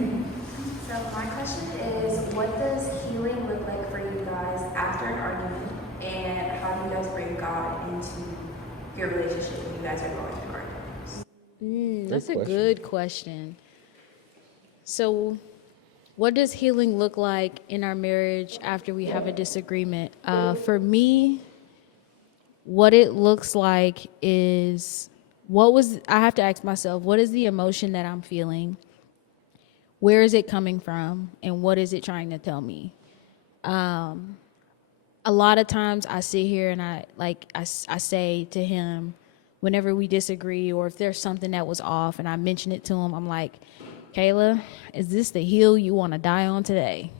So my question is, what does healing look like for you guys after an argument, and how do you guys bring God into your relationship when you guys are going through arguments? That's a question. good question. So, what does healing look like in our marriage after we have a disagreement? For me, what it looks like is I have to ask myself, what is the emotion that I'm feeling? Where is it coming from? And what is it trying to tell me? A lot of times I sit here and I say to him, whenever we disagree or if there's something that was off and I mention it to him, I'm like, Kayla, is this the hill you want to die on today?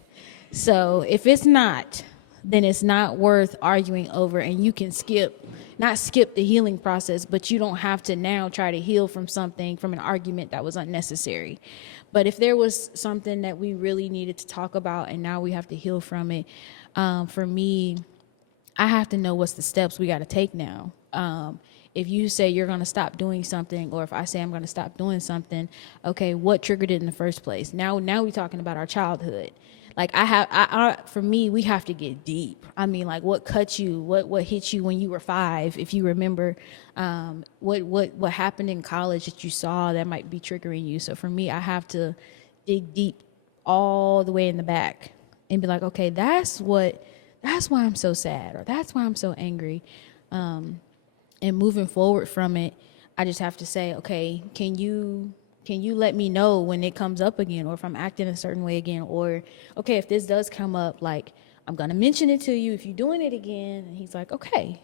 So if it's not, then it's not worth arguing over, and you can not skip the healing process, but you don't have to now try to heal from an argument that was unnecessary. But if there was something that we really needed to talk about and now we have to heal from it, for me, I have to know what's the steps we got to take now. If you say you're going to stop doing something, or if I say I'm going to stop doing something, okay, what triggered it in the first place? Now we're talking about our childhood. Like for me, we have to get deep. I mean, like what cut you, what hit you when you were 5, if you remember, what happened in college that you saw that might be triggering you. So for me, I have to dig deep all the way in the back and be like, okay, that's why I'm so sad, or that's why I'm so angry. And moving forward from it, I just have to say, okay, can you let me know when it comes up again, or if I'm acting a certain way again, or okay, if this does come up, like I'm gonna mention it to you if you're doing it again. And he's like, okay.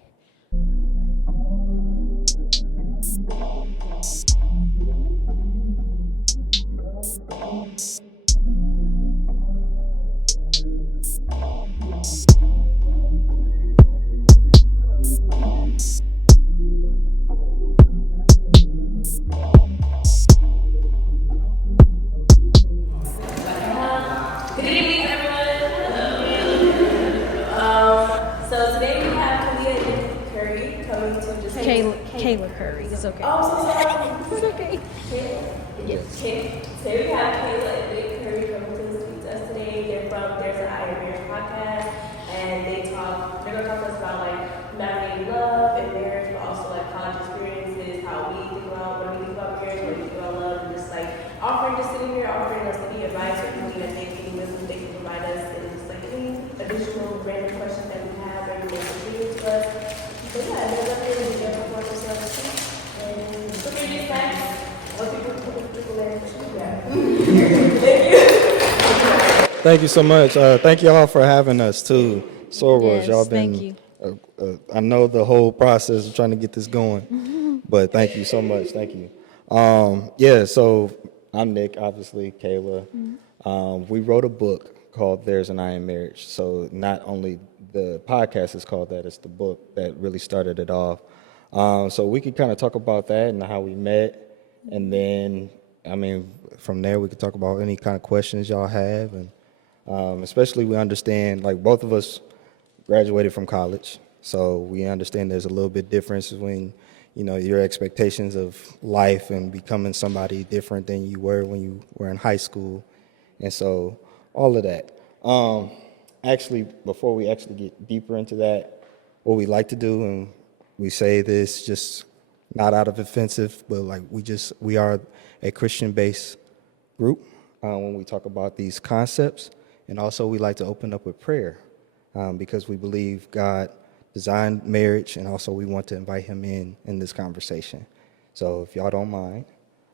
Good evening, everyone. So today we have Khalia and Curry coming to just Kayla Curry. It's okay. Oh, I'm so sorry. It's okay. Yes. Today we have Kayla and Big Curry coming to speak to us today. They're from There's an I Am Marriage podcast, and they're gonna talk to us about like navigating love and marriage, but also like college experiences, how we think about what we think about marriage, what we think about love, and just like sitting here offering us any advice or anything that they can wisdom they can provide us, and just like any additional random questions that we have or anything to do to us. So yeah, there's nothing really get before yourself and look at these facts. What people Thank you so much. Thank y'all for having us too. Yes, Y'all been. thank you. I know the whole process of trying to get this going, but thank you so much. Thank you. So I'm Nick, obviously, Kayla. We wrote a book called There's an I in Marriage. So not only the podcast is called that, it's the book that really started it off. So we could kind of talk about that and how we met. And then, from there we could talk about any kind of questions y'all have. And especially we understand, like both of us graduated from college. So we understand there's a little bit difference between your expectations of life and becoming somebody different than you were when you were in high school. And so all of that. Actually, before we actually get deeper into that, what we like to do, and we say this just not out of offensive, but like we are a Christian-based group when we talk about these concepts. And also we like to open up with prayer because we believe God designed marriage, and also we want to invite him in this conversation. So if y'all don't mind,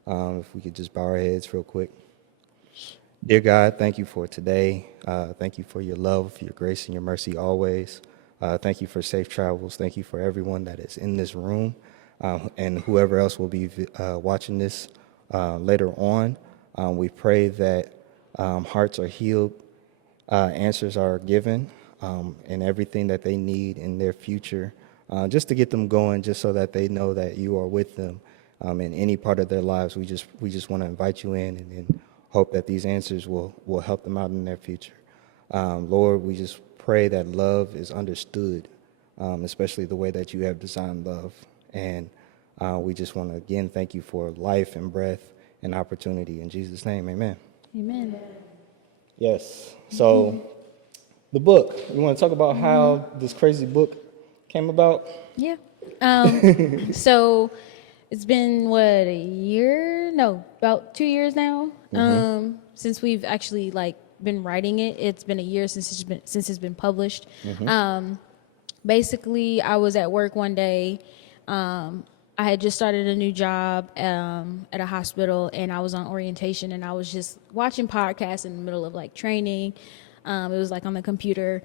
if we could just bow our heads real quick. Dear God, thank you for today. Thank you for your love, your grace, and your mercy always. Thank you for safe travels. Thank you for everyone that is in this room and whoever else will be watching this later on. We pray that hearts are healed, answers are given, and everything that they need in their future, just to get them going, just so that they know that you are with them in any part of their lives. We just want to invite you in and hope that these answers will help them out in their future. Lord, we just pray that love is understood, especially the way that you have designed love. And we just want to again thank you for life and breath and opportunity. In Jesus' name, amen. Amen. Yes. So the book. You want to talk about how this crazy book came about? Yeah. So it's been a year? No, about 2 years now. Since we've actually like been writing it. It's been a year since it's been published. Basically, I was at work one day. I had just started a new job at a hospital, and I was on orientation, and I was just watching podcasts in the middle of like training. It was like on the computer,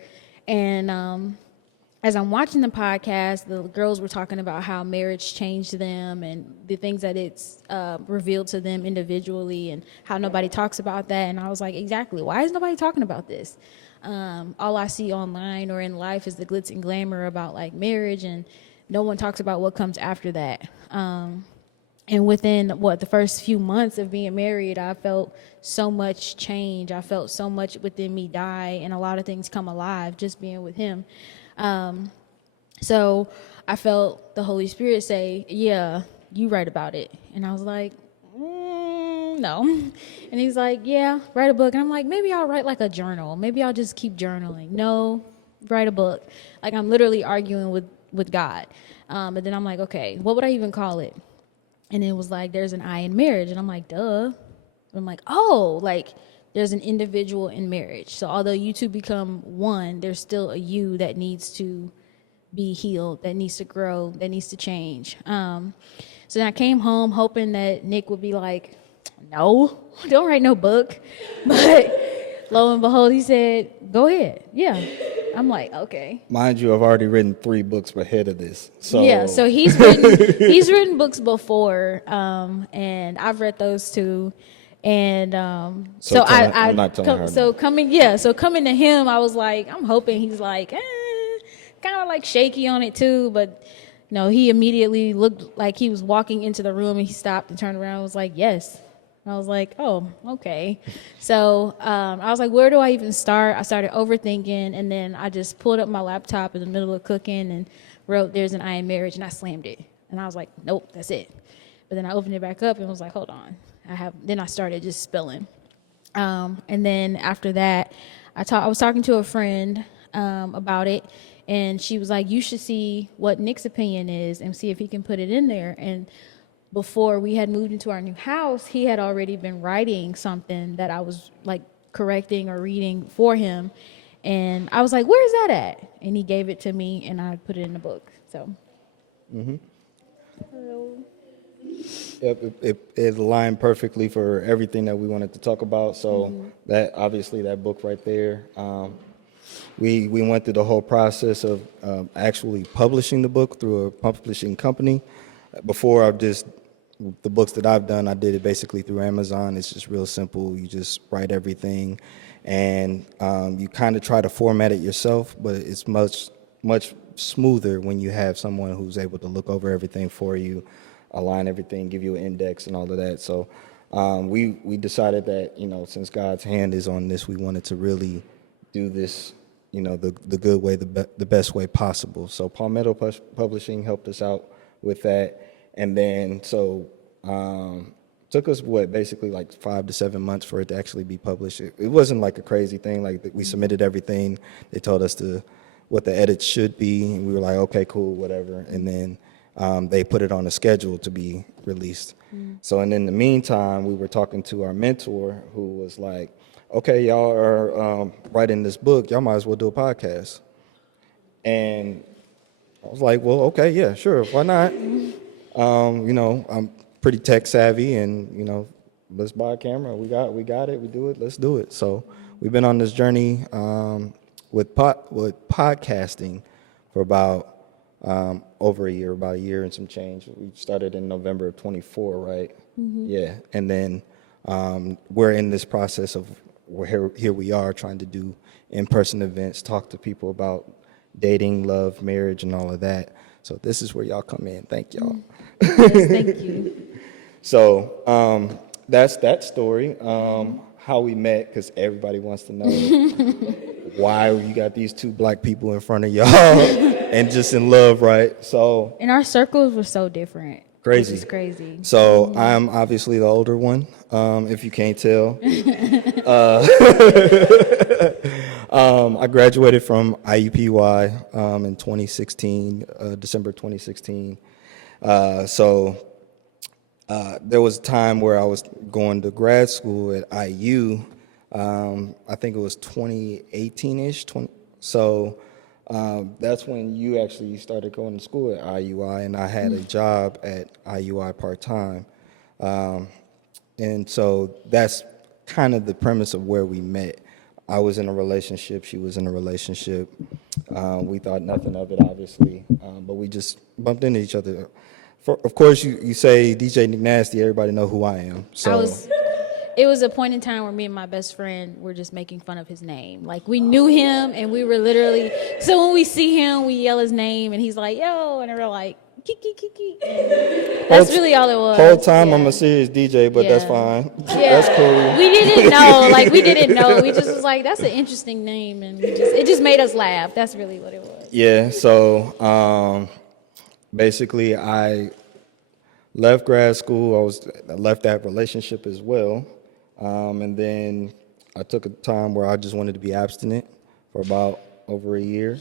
and as I'm watching the podcast, the girls were talking about how marriage changed them and the things that it's revealed to them individually, and how nobody talks about that. And I was like, exactly, why is nobody talking about this? All I see online or in life is the glitz and glamour about like marriage, and no one talks about what comes after that. And within the first few months of being married, I felt so much change. I felt so much within me die, and a lot of things come alive just being with him. So I felt the Holy Spirit say, yeah, you write about it. And I was like, no. And he's like, yeah, write a book. And I'm like, maybe I'll write like a journal. Maybe I'll just keep journaling. No, write a book. Like I'm literally arguing with God. And then I'm like, okay, what would I even call it? And it was like, there's an I in marriage. And I'm like, duh. I'm like, oh, like there's an individual in marriage. So although you two become one, there's still a you that needs to be healed, that needs to grow, that needs to change. So then I came home hoping that Nick would be like, no, don't write no book. But lo and behold, he said, go ahead. Yeah. I'm like, okay. Mind you, I've already written 3 books ahead of this. So yeah, so he's written books before, and I've read those too. And so I'm not telling her. So coming to him, I was like, I'm hoping he's like, kind of like shaky on it too. But no, he immediately looked like he was walking into the room, and he stopped and turned around and was like, yes. I was like, oh, okay. So I was like, where do I even start? I started overthinking, and then I just pulled up my laptop in the middle of cooking and wrote, there's an I in marriage, and I slammed it. And I was like, nope, that's it. But then I opened it back up and was like, hold on. Then I started just spilling. And then after that, I was talking to a friend about it, and she was like, you should see what Nick's opinion is and see if he can put it in there. And before we had moved into our new house, he had already been writing something that I was like correcting or reading for him. And I was like, where's that at? And he gave it to me, and I put it in the book. So. Yep, it aligned perfectly for everything that we wanted to talk about. So that obviously that book right there, we went through the whole process of actually publishing the book through a publishing company. Before the books that I've done, I did it basically through Amazon. It's just real simple. You just write everything, and you kind of try to format it yourself, but it's much smoother when you have someone who's able to look over everything for you, align everything, give you an index and all of that. So we decided that, since God's hand is on this, we wanted to really do this, the good way, the best way possible. So Palmetto Publishing helped us out with that. And then took us basically like 5 to 7 months for it to actually be published. It wasn't like a crazy thing. Like we submitted everything. They told us what the edits should be, and we were like, okay, cool, whatever. And then they put it on a schedule to be released. So, and in the meantime, we were talking to our mentor, who was like, okay, y'all are writing this book, y'all might as well do a podcast. And I was like, well, okay, yeah, sure, why not? I'm pretty tech savvy, and let's buy a camera. We got it. We do it. Let's do it. So we've been on this journey with podcasting for about over a year, about a year and some change. We started in November of 24, right? Yeah, and then we're in this process of here we are trying to do in-person events, talk to people about dating, love, marriage, and all of that. So this is where y'all come in. Thank y'all. Yes, thank you. So that's that story. How we met, because everybody wants to know why you got these 2 black people in front of y'all and just in love, right? So. And our circles were so different. Crazy. Which is crazy. So I'm obviously the older one, if you can't tell. I graduated from IUPUI in 2016, December 2016. There was a time where I was going to grad school at IU. I think it was 2018-ish. That's when you actually started going to school at IUI, and I had a job at IUI part-time. And so that's kind of the premise of where we met. I was in a relationship, she was in a relationship. We thought nothing of it, obviously, but we just bumped into each other. Of course, you say DJ Nick Nasty, everybody know who I am. So It was a point in time where me and my best friend were just making fun of his name. Like, we knew him, and we were literally, so when we see him, we yell his name, and he's like, yo, and we're like, kiki, kiki. And that's really all it was. Whole time yeah. I'm a serious DJ, but that's fine. Yeah. That's cool. We didn't know. We didn't know. We just was like, that's an interesting name, and it just made us laugh. That's really what it was. Yeah, so basically I left grad school. I left that relationship as well. And then I took a time where I just wanted to be abstinent for about over a year.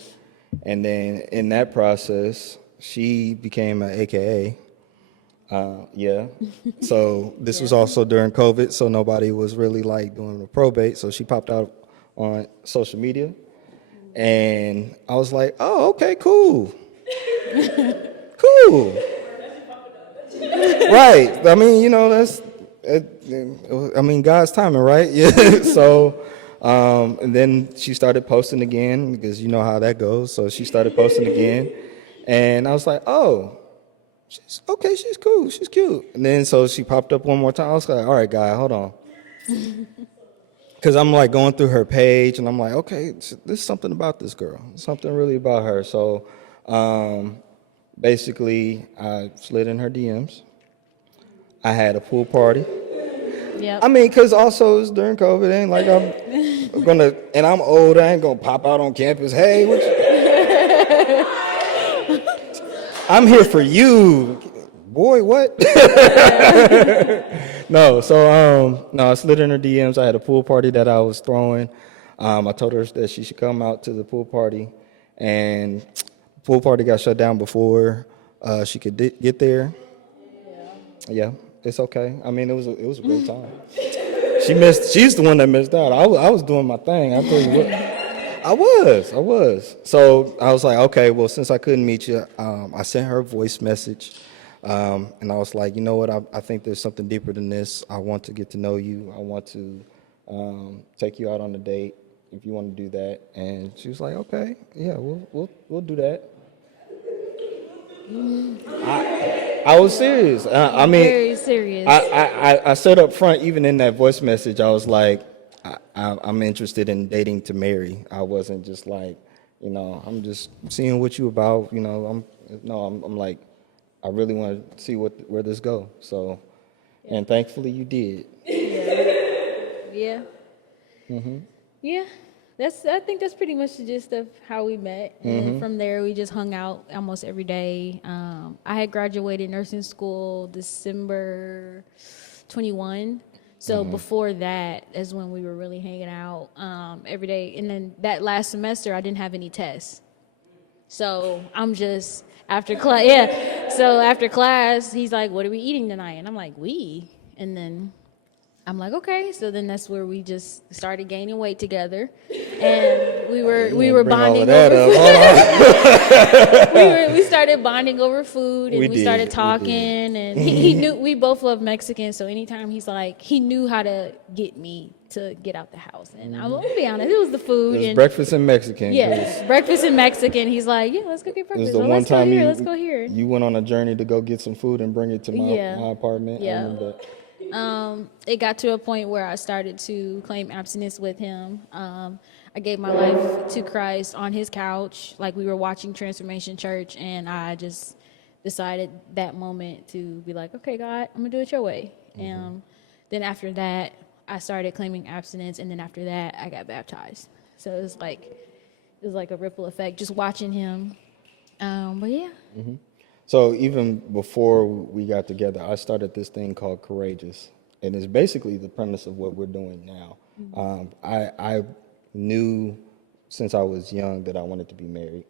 And then in that process, she became an AKA. Yeah. So this was also during COVID, so nobody was really doing the probate. So she popped out on social media. And I was like, oh, okay, cool. Cool. Right. I mean, that's... God's timing, right? Yeah. So, and then she started posting again because you know how that goes. So she started posting again, and I was like, "Oh, she's cool, she's cute." And then so she popped up one more time. I was like, "All right, guy, hold on," because I'm going through her page, and I'm like, "Okay, there's something about this girl, something really about her." So, basically, I slid in her DMs. I had a pool party. Yep. Because also it's during COVID. Ain't like I'm gonna, and I'm old. I ain't gonna pop out on campus. Hey, I'm here for you, boy. What? No. So no, I slid in her DMs. I had a pool party that I was throwing. I told her that she should come out to the pool party, and the pool party got shut down before she could get there. Yeah. It's okay. It was a great time. She's the one that missed out. I was doing my thing. I'll tell you what. I was. So I was like, okay, well, since I couldn't meet you, I sent her a voice message. And I was like, you know what? I think there's something deeper than this. I want to get to know you. I want to take you out on a date if you want to do that. And she was like, okay, yeah, we'll do that. I was serious. Very serious. I said up front, even in that voice message, I was like, I'm interested in dating to marry. I wasn't just like, I'm just seeing what you about. I'm like, I really want to see where this go. So, and thankfully you did. Yeah. Mm-hmm. Yeah. I think that's pretty much the gist of how we met. And then from there, we just hung out almost every day. I had graduated nursing school December 21. So before that is when we were really hanging out every day. And then that last semester, I didn't have any tests. So I'm just, after class, So after class, he's like, what are we eating tonight? And I'm like, we? And then I'm like, okay. So then that's where we just started gaining weight together, and we were bonding over food. We started bonding over food, and we started talking. And he knew we both love Mexican, so anytime he knew how to get me to get out the house. And I'm gonna be honest, it was the food. It was breakfast and Mexican. Yeah, breakfast and Mexican. He's like, yeah, let's go get breakfast. It was the one time let's go here. You went on a journey to go get some food and bring it to my apartment. Yeah. I remember that. It got to a point where I started to claim abstinence with him. I gave my life to Christ on his couch, like we were watching Transformation Church, and I just decided that moment to be like, okay, God, I'm gonna do it your way. And then after that, I started claiming abstinence, and then after that, I got baptized. So it was like a ripple effect, just watching him. But yeah. So even before we got together, I started this thing called Courageous, and it's basically the premise of what we're doing now. I knew since I was young that I wanted to be married,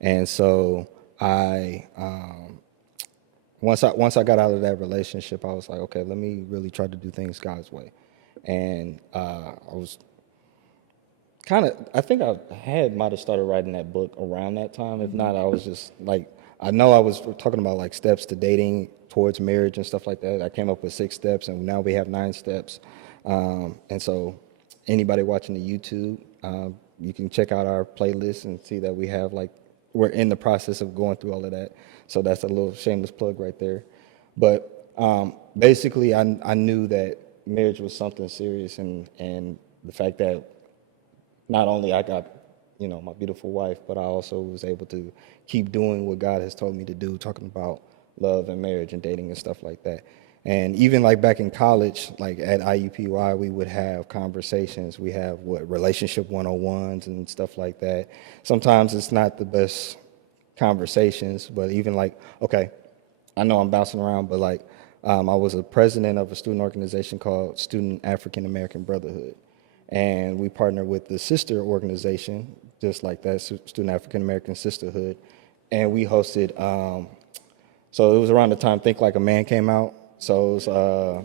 and so I once I got out of that relationship, I was like, okay, let me really try to do things God's way, and I was I think might have started writing that book around that time. If not, I was just like, I know I was talking about like steps to dating towards marriage and stuff like that. I came up with 6 steps, and now we have 9 steps. And so anybody watching the YouTube, you can check out our playlist and see that we have like, we're in the process of going through all of that. So that's a little shameless plug right there. But basically, I knew that marriage was something serious, and the fact that not only I got, my beautiful wife, but I also was able to keep doing what God has told me to do, talking about love and marriage and dating and stuff like that. And even like back in college, like at IUPUI, we would have conversations. We have relationship 101s and stuff like that. Sometimes it's not the best conversations, but even like, okay, I know I'm bouncing around, but like I was a president of a student organization called Student African American Brotherhood. And we partnered with the sister organization, just like that, Student African American Sisterhood. And we hosted, so it was around the time Think Like a Man came out. So it was,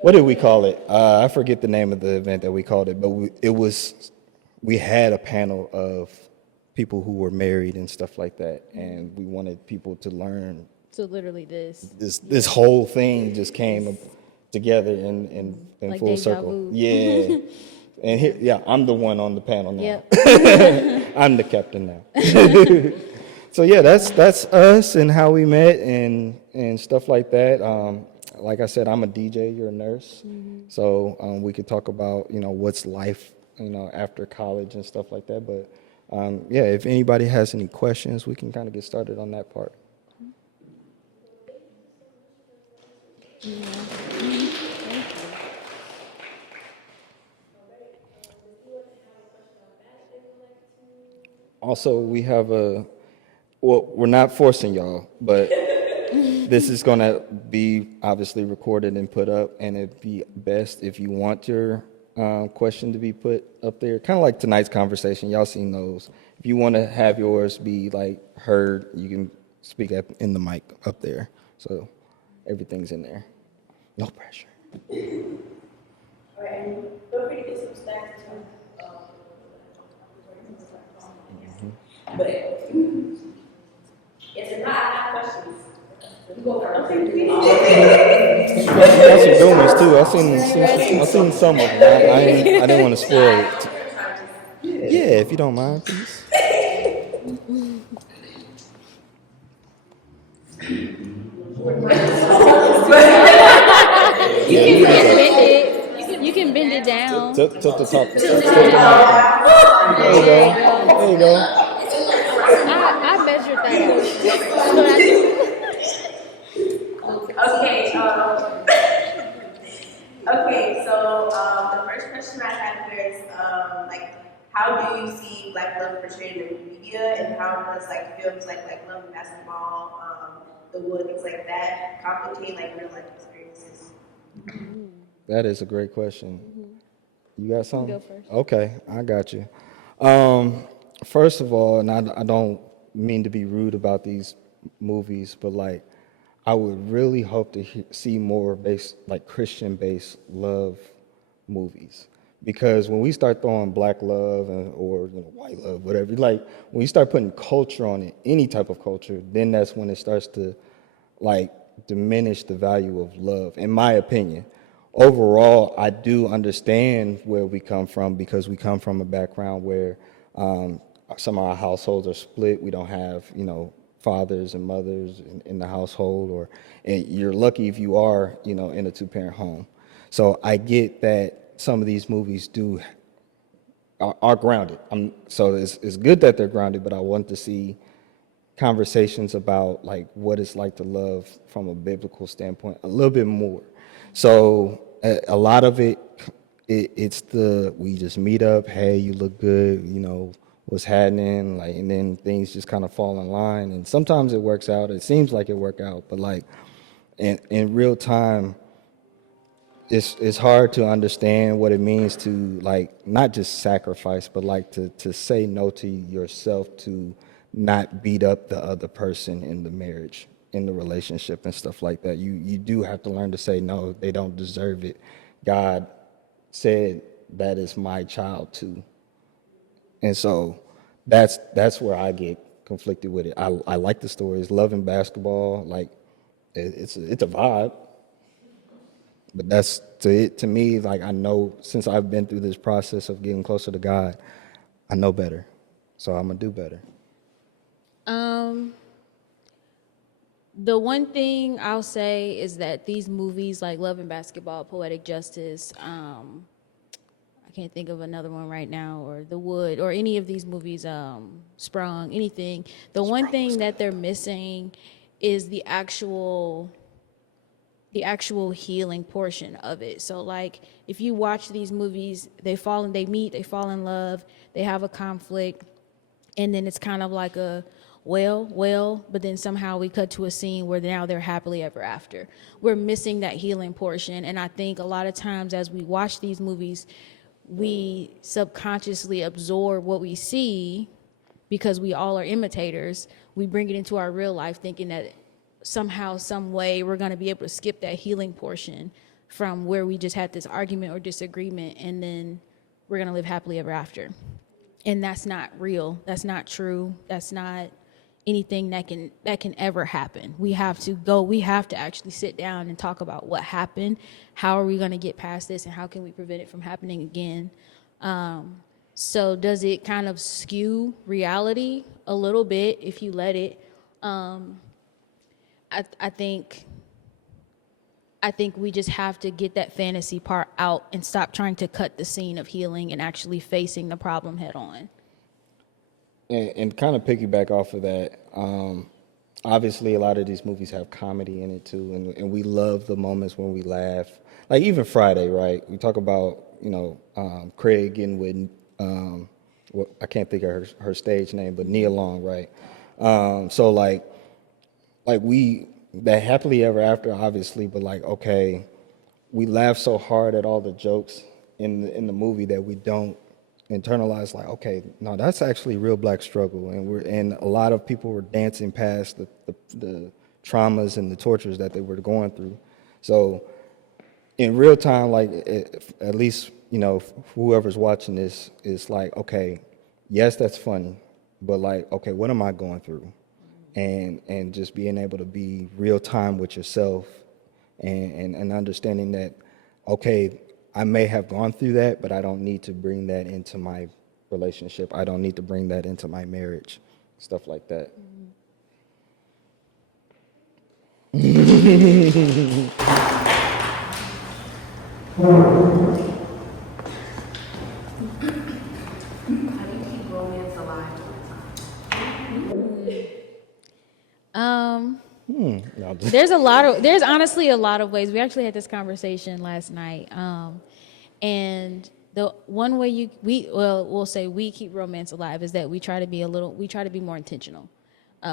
what did we call it? I forget the name of the event that we called it, but we had a panel of people who were married and stuff like that. And we wanted people to learn. So literally This whole thing just came together in like full deja circle. vu. Yeah. And here, I'm the one on the panel now. Yep. I'm the captain now. So yeah, that's us and how we met and stuff like that. Like I said, I'm a DJ, you're a nurse. So we could talk about, what's life, after college and stuff like that. But yeah, if anybody has any questions, we can kind of get started on that part. Also, we have we're not forcing y'all, but this is going to be obviously recorded and put up, and it'd be best if you want your question to be put up there, kind of like tonight's conversation. Y'all seen those. If you want to have yours be like heard, you can speak in the mic up there. So everything's in there. No pressure. All right, and feel free to get some snacks too. But if not, I have questions. You go first. You got some good ones too. I seen some of them. I didn't want to spoil it. Yeah, if you don't mind, please. You can bend it down. Tilt the top. Tilt the top. There you go. There you go. I measured that. Okay, so the first question I had was like, how do you see Black love portrayed in the media, and how does like films like Love and Basketball, The Wood, things like that complicate like real life experiences? That is a great question. You got something? You go first. Okay, I got you. First of all, and I don't mean to be rude about these movies, but like, I would really hope to see more Christian-based love movies, because when we start throwing black love or white love, whatever, like when you start putting culture on it, any type of culture, then that's when it starts to like diminish the value of love, in my opinion. Overall, I do understand where we come from, because we come from a background where some of our households are split. We don't have, fathers and mothers in the household, and you're lucky if you are, in a 2-parent home. So I get that some of these movies are grounded. So it's good that they're grounded, but I want to see conversations about like what it's like to love from a biblical standpoint a little bit more. So a lot of it's we just meet up, hey, you look good, what's happening, like, and then things just kind of fall in line. And sometimes it works out. It seems like it worked out, but like in real time, it's hard to understand what it means to like not just sacrifice, but like to say no to yourself, to not beat up the other person in the marriage, in the relationship and stuff like that. You do have to learn to say no, they don't deserve it. God said that is my child too. And so that's where I get conflicted with it. I like the stories, loving basketball, like it's a vibe. But that's to me, like I know since I've been through this process of getting closer to God, I know better. So I'm gonna do better. The one thing I'll say is that these movies like Love and Basketball, Poetic Justice, I can't think of another one right now, or The Wood, or any of these movies, Sprung, anything. The one thing that they're missing is the actual healing portion of it. So like if you watch these movies, they meet, they fall in love, they have a conflict, and then it's kind of like a but then somehow we cut to a scene where now they're happily ever after. We're missing that healing portion. And I think a lot of times as we watch these movies, we subconsciously absorb what we see because we all are imitators. We bring it into our real life thinking that somehow, some way, we're going to be able to skip that healing portion from where we just had this argument or disagreement, and then we're going to live happily ever after. And that's not real. That's not true. That's not anything that can ever happen. We have to actually sit down and talk about what happened. How are we going to get past this, and how can we prevent it from happening again? So does it kind of skew reality a little bit if you let it? I think we just have to get that fantasy part out and stop trying to cut the scene of healing and actually facing the problem head on. And kind of piggyback off of that, obviously a lot of these movies have comedy in it too, and we love the moments when we laugh. Like even Friday, right? We talk about, Craig getting with, I can't think of her stage name, but Nia Long, right? So like we, that happily ever after, obviously, but like, okay, we laugh so hard at all the jokes in the movie that we don't internalize, like, okay, no, that's actually real Black struggle, and a lot of people were dancing past the traumas and the tortures that they were going through. So in real time, like at least whoever's watching this is like, okay, yes, that's funny, but like, okay, what am I going through? And just being able to be real time with yourself and understanding that, okay, I may have gone through that, but I don't need to bring that into my relationship. I don't need to bring that into my marriage, stuff like that. There's honestly a lot of ways. We actually had this conversation last night. And the one way we'll say we keep romance alive is that we try to be more intentional.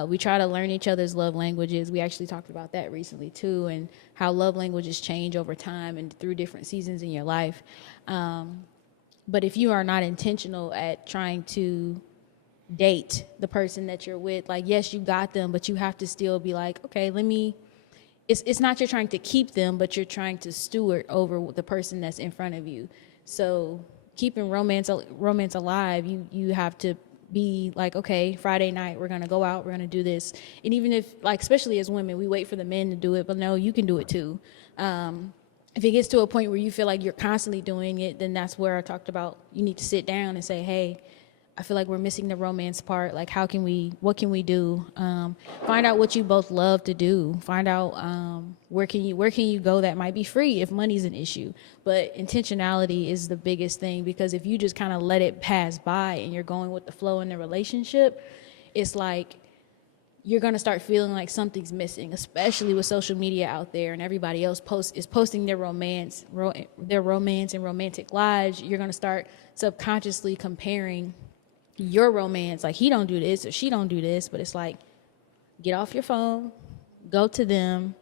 We try to learn each other's love languages. We actually talked about that recently too, and how love languages change over time and through different seasons in your life. But if you are not intentional at trying to date the person that you're with, like, yes, you got them, but you have to still be like, okay, it's not you're trying to keep them, but you're trying to steward over the person that's in front of you. So keeping romance alive, you have to be like, okay, Friday night, we're going to go out, we're going to do this. And even if, like, especially as women, we wait for the men to do it, but no, you can do it too. If it gets to a point where you feel like you're constantly doing it, then that's where I talked about you need to sit down and say, hey, I feel like we're missing the romance part. Like, what can we do? Find out what you both love to do. Find out where can you go that might be free if money's an issue. But intentionality is the biggest thing, because if you just kind of let it pass by and you're going with the flow in the relationship, it's like you're going to start feeling like something's missing, especially with social media out there and everybody else is posting their romance and romantic lives. You're going to start subconsciously comparing your romance. Like, he don't do this or she don't do this, but it's like, get off your phone, go to them,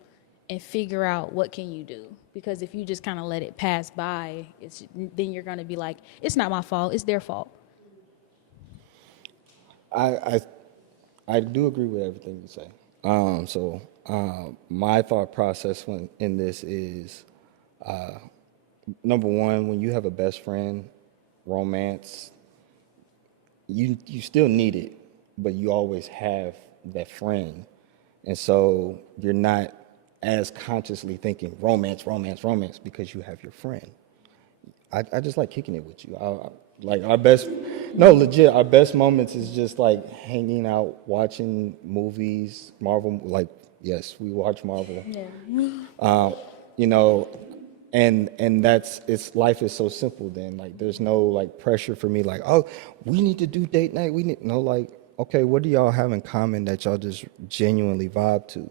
and figure out what can you do. Because if you just kind of let it pass by, then you're going to be like, it's not my fault, it's their fault. I do agree with everything you say. My thought process in this is, number one, when you have a best friend, romance, you still need it, but you always have that friend. And so you're not as consciously thinking romance, romance, romance, because you have your friend. I just like kicking it with you. Like our best moments is just like hanging out, watching movies, Marvel. Like, yes, we watch Marvel. Yeah. You know, and life is so simple then. Like, there's no like pressure for me. Like, oh, we need to do date night. Like, okay, what do y'all have in common that y'all just genuinely vibe to?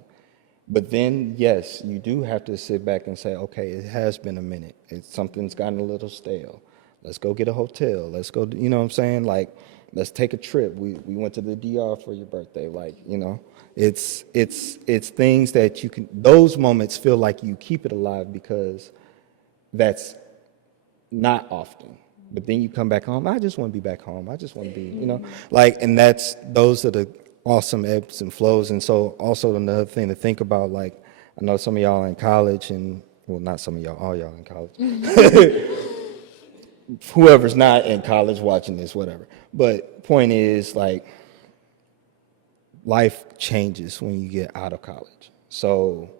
But then, yes, you do have to sit back and say, okay, it has been a minute. Something's gotten a little stale. Let's go get a hotel. Let's go, you know what I'm saying? Like, let's take a trip. We went to the DR for your birthday. Like, it's things that you can, those moments feel like you keep it alive because that's not often. But then you come back home. I just want to be back home. I just want to be, like, and those are the awesome ebbs and flows. And so also another thing to think about, like, I know some of y'all in college and, well, not some of y'all, all y'all in college. Whoever's not in college watching this, whatever. But point is, like, life changes when you get out of college. So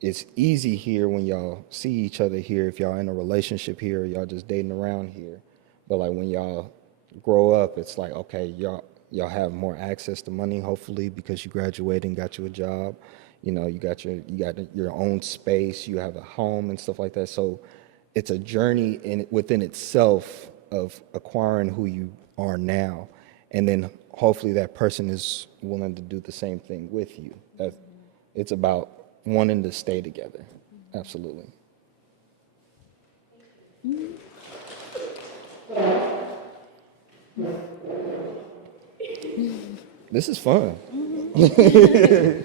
it's easy here when y'all see each other here, if y'all in a relationship here, y'all just dating around here. But like when y'all grow up, it's like, okay, y'all have more access to money, hopefully, because you graduated and got you a job. You got your own space, you have a home and stuff like that. So it's a journey within itself of acquiring who you are now, and then hopefully that person is willing to do the same thing with you. It's about wanting to stay together. Absolutely. This is fun. Okay,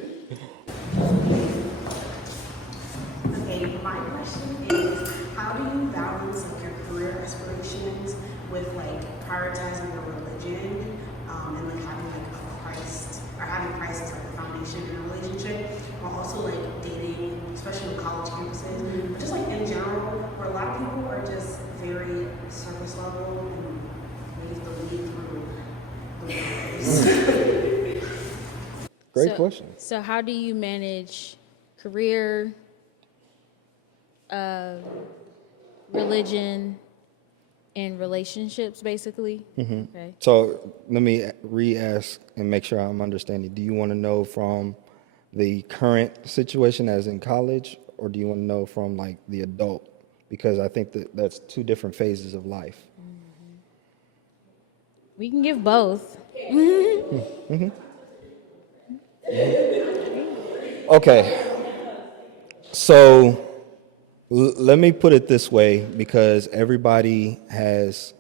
my question is, how do you balance like your career aspirations with like prioritizing your religion, and like having like a Christ or having Christ as like a foundation in a relationship, while also like dating, especially on college campuses, but just like in general, where a lot of people are just very surface level and they just believe through the words. Great question. So how do you manage career, religion, and relationships, basically? Okay. So let me re-ask and make sure I'm understanding. Do you want to know from the current situation as in college, or do you want to know from like the adult? Because I think that's two different phases of life. We can give both. Okay. So let me put it this way, because everybody has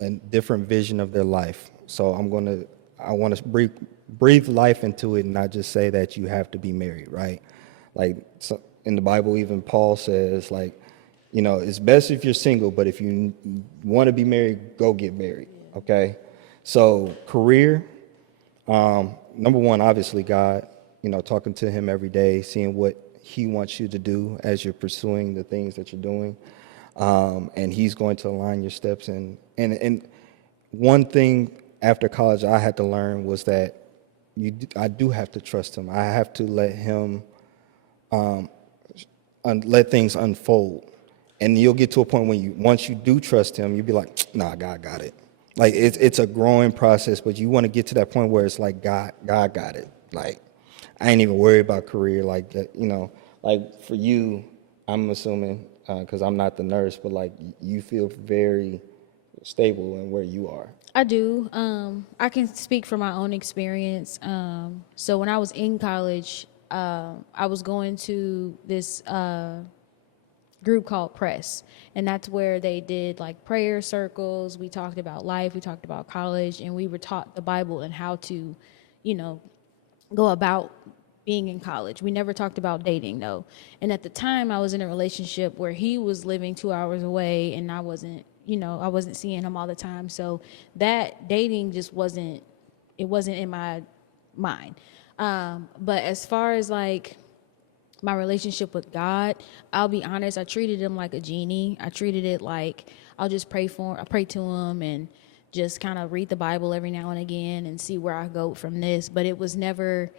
a different vision of their life. So I want to breathe life into it and not just say that you have to be married, right? Like, so in the Bible, even Paul says, like, it's best if you're single, but if you want to be married, go get married, okay? So career, number one, obviously God, talking to him every day, seeing what he wants you to do as you're pursuing the things that you're doing. And he's going to align your steps. And one thing after college I had to learn was that I do have to trust him. I have to let him let things unfold. And you'll get to a point when once you do trust him, you'll be like, nah, God got it. Like, it's a growing process, but you want to get to that point where it's like, God got it. Like, I ain't even worried about career like that, like for you, I'm assuming, because I'm not the nurse, but like you feel very stable in where you are. I do. I can speak from my own experience. So when I was in college, I was going to this group called Press, and that's where they did like prayer circles. We talked about life, we talked about college, and we were taught the Bible and how to, you know, go about being in college. We never talked about dating though. And at the time I was in a relationship where he was living 2 hours away and I wasn't, you know, I wasn't seeing him all the time. So that dating just wasn't, it wasn't in my mind. But as far as like my relationship with God, I'll be honest, I treated him like a genie. I treated it like I'll just pray to him and just kind of read the Bible every now and again and see where I go from this. But it was never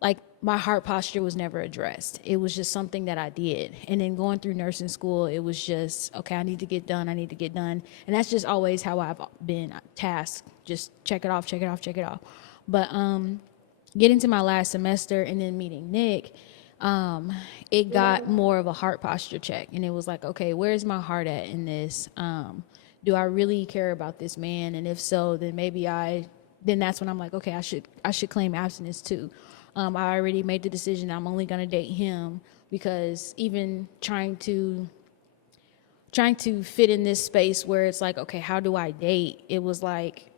like my heart posture was never addressed. It was just something that I did. And then going through nursing school, it was just, okay, I need to get done. And that's just always how I've been tasked. Just check it off. But getting to my last semester and then meeting Nick, it got more of a heart posture check. And it was like, okay, where's my heart at in this? Do I really care about this man? And if so, then then that's when I'm like, okay, I should claim abstinence too. I already made the decision I'm only going to date him, because even trying to fit in this space where it's like, okay, how do I date? It was like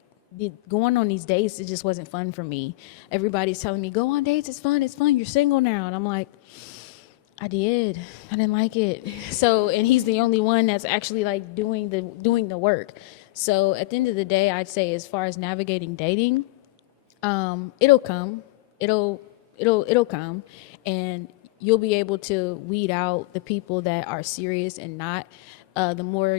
going on these dates, it just wasn't fun for me. Everybody's telling me, go on dates, it's fun, you're single now. And I'm like, I didn't like it. So, and he's the only one that's actually like doing the work. So at the end of the day, I'd say as far as navigating dating, it'll come, and you'll be able to weed out the people that are serious and not. The more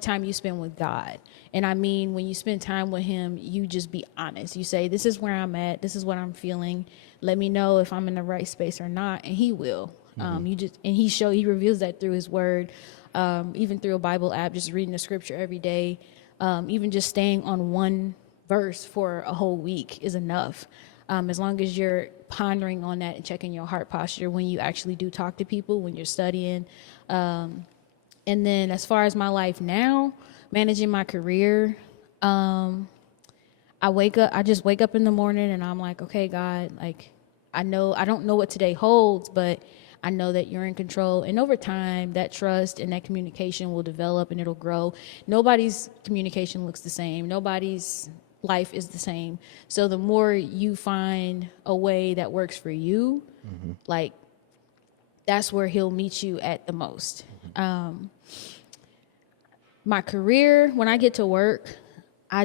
time you spend with God. And I mean, when you spend time with him, you just be honest. You say, this is where I'm at. This is what I'm feeling. Let me know if I'm in the right space or not. And he will. He reveals that through his word, even through a Bible app, just reading the scripture every day. Even just staying on one verse for a whole week is enough. As long as you're pondering on that and checking your heart posture when you actually do talk to people, when you're studying. And then as far as my life now, managing my career, I just wake up in the morning and I'm like, okay, God, like, I don't know what today holds, but I know that you're in control. And over time, that trust and that communication will develop and it'll grow. Nobody's communication looks the same. Nobody's life is the same. So the more you find a way that works for you, like, that's where he'll meet you at the most. My career, when I get to work, I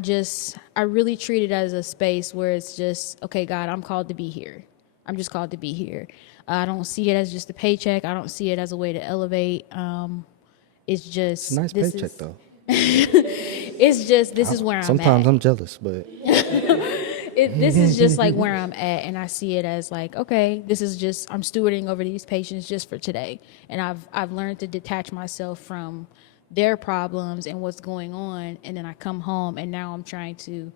really treat it as a space where it's just, okay, God, I'm called to be here. I'm just called to be here. I don't see it as just a paycheck. I don't see it as a way to elevate. It's just It's a nice paycheck though. It's just, this is where I'm at. Sometimes I'm jealous, but This is just like where I'm at, and I see it as like, okay, this is just, I'm stewarding over these patients just for today. And I've learned to detach myself from their problems and what's going on, and then I come home and now I'm trying to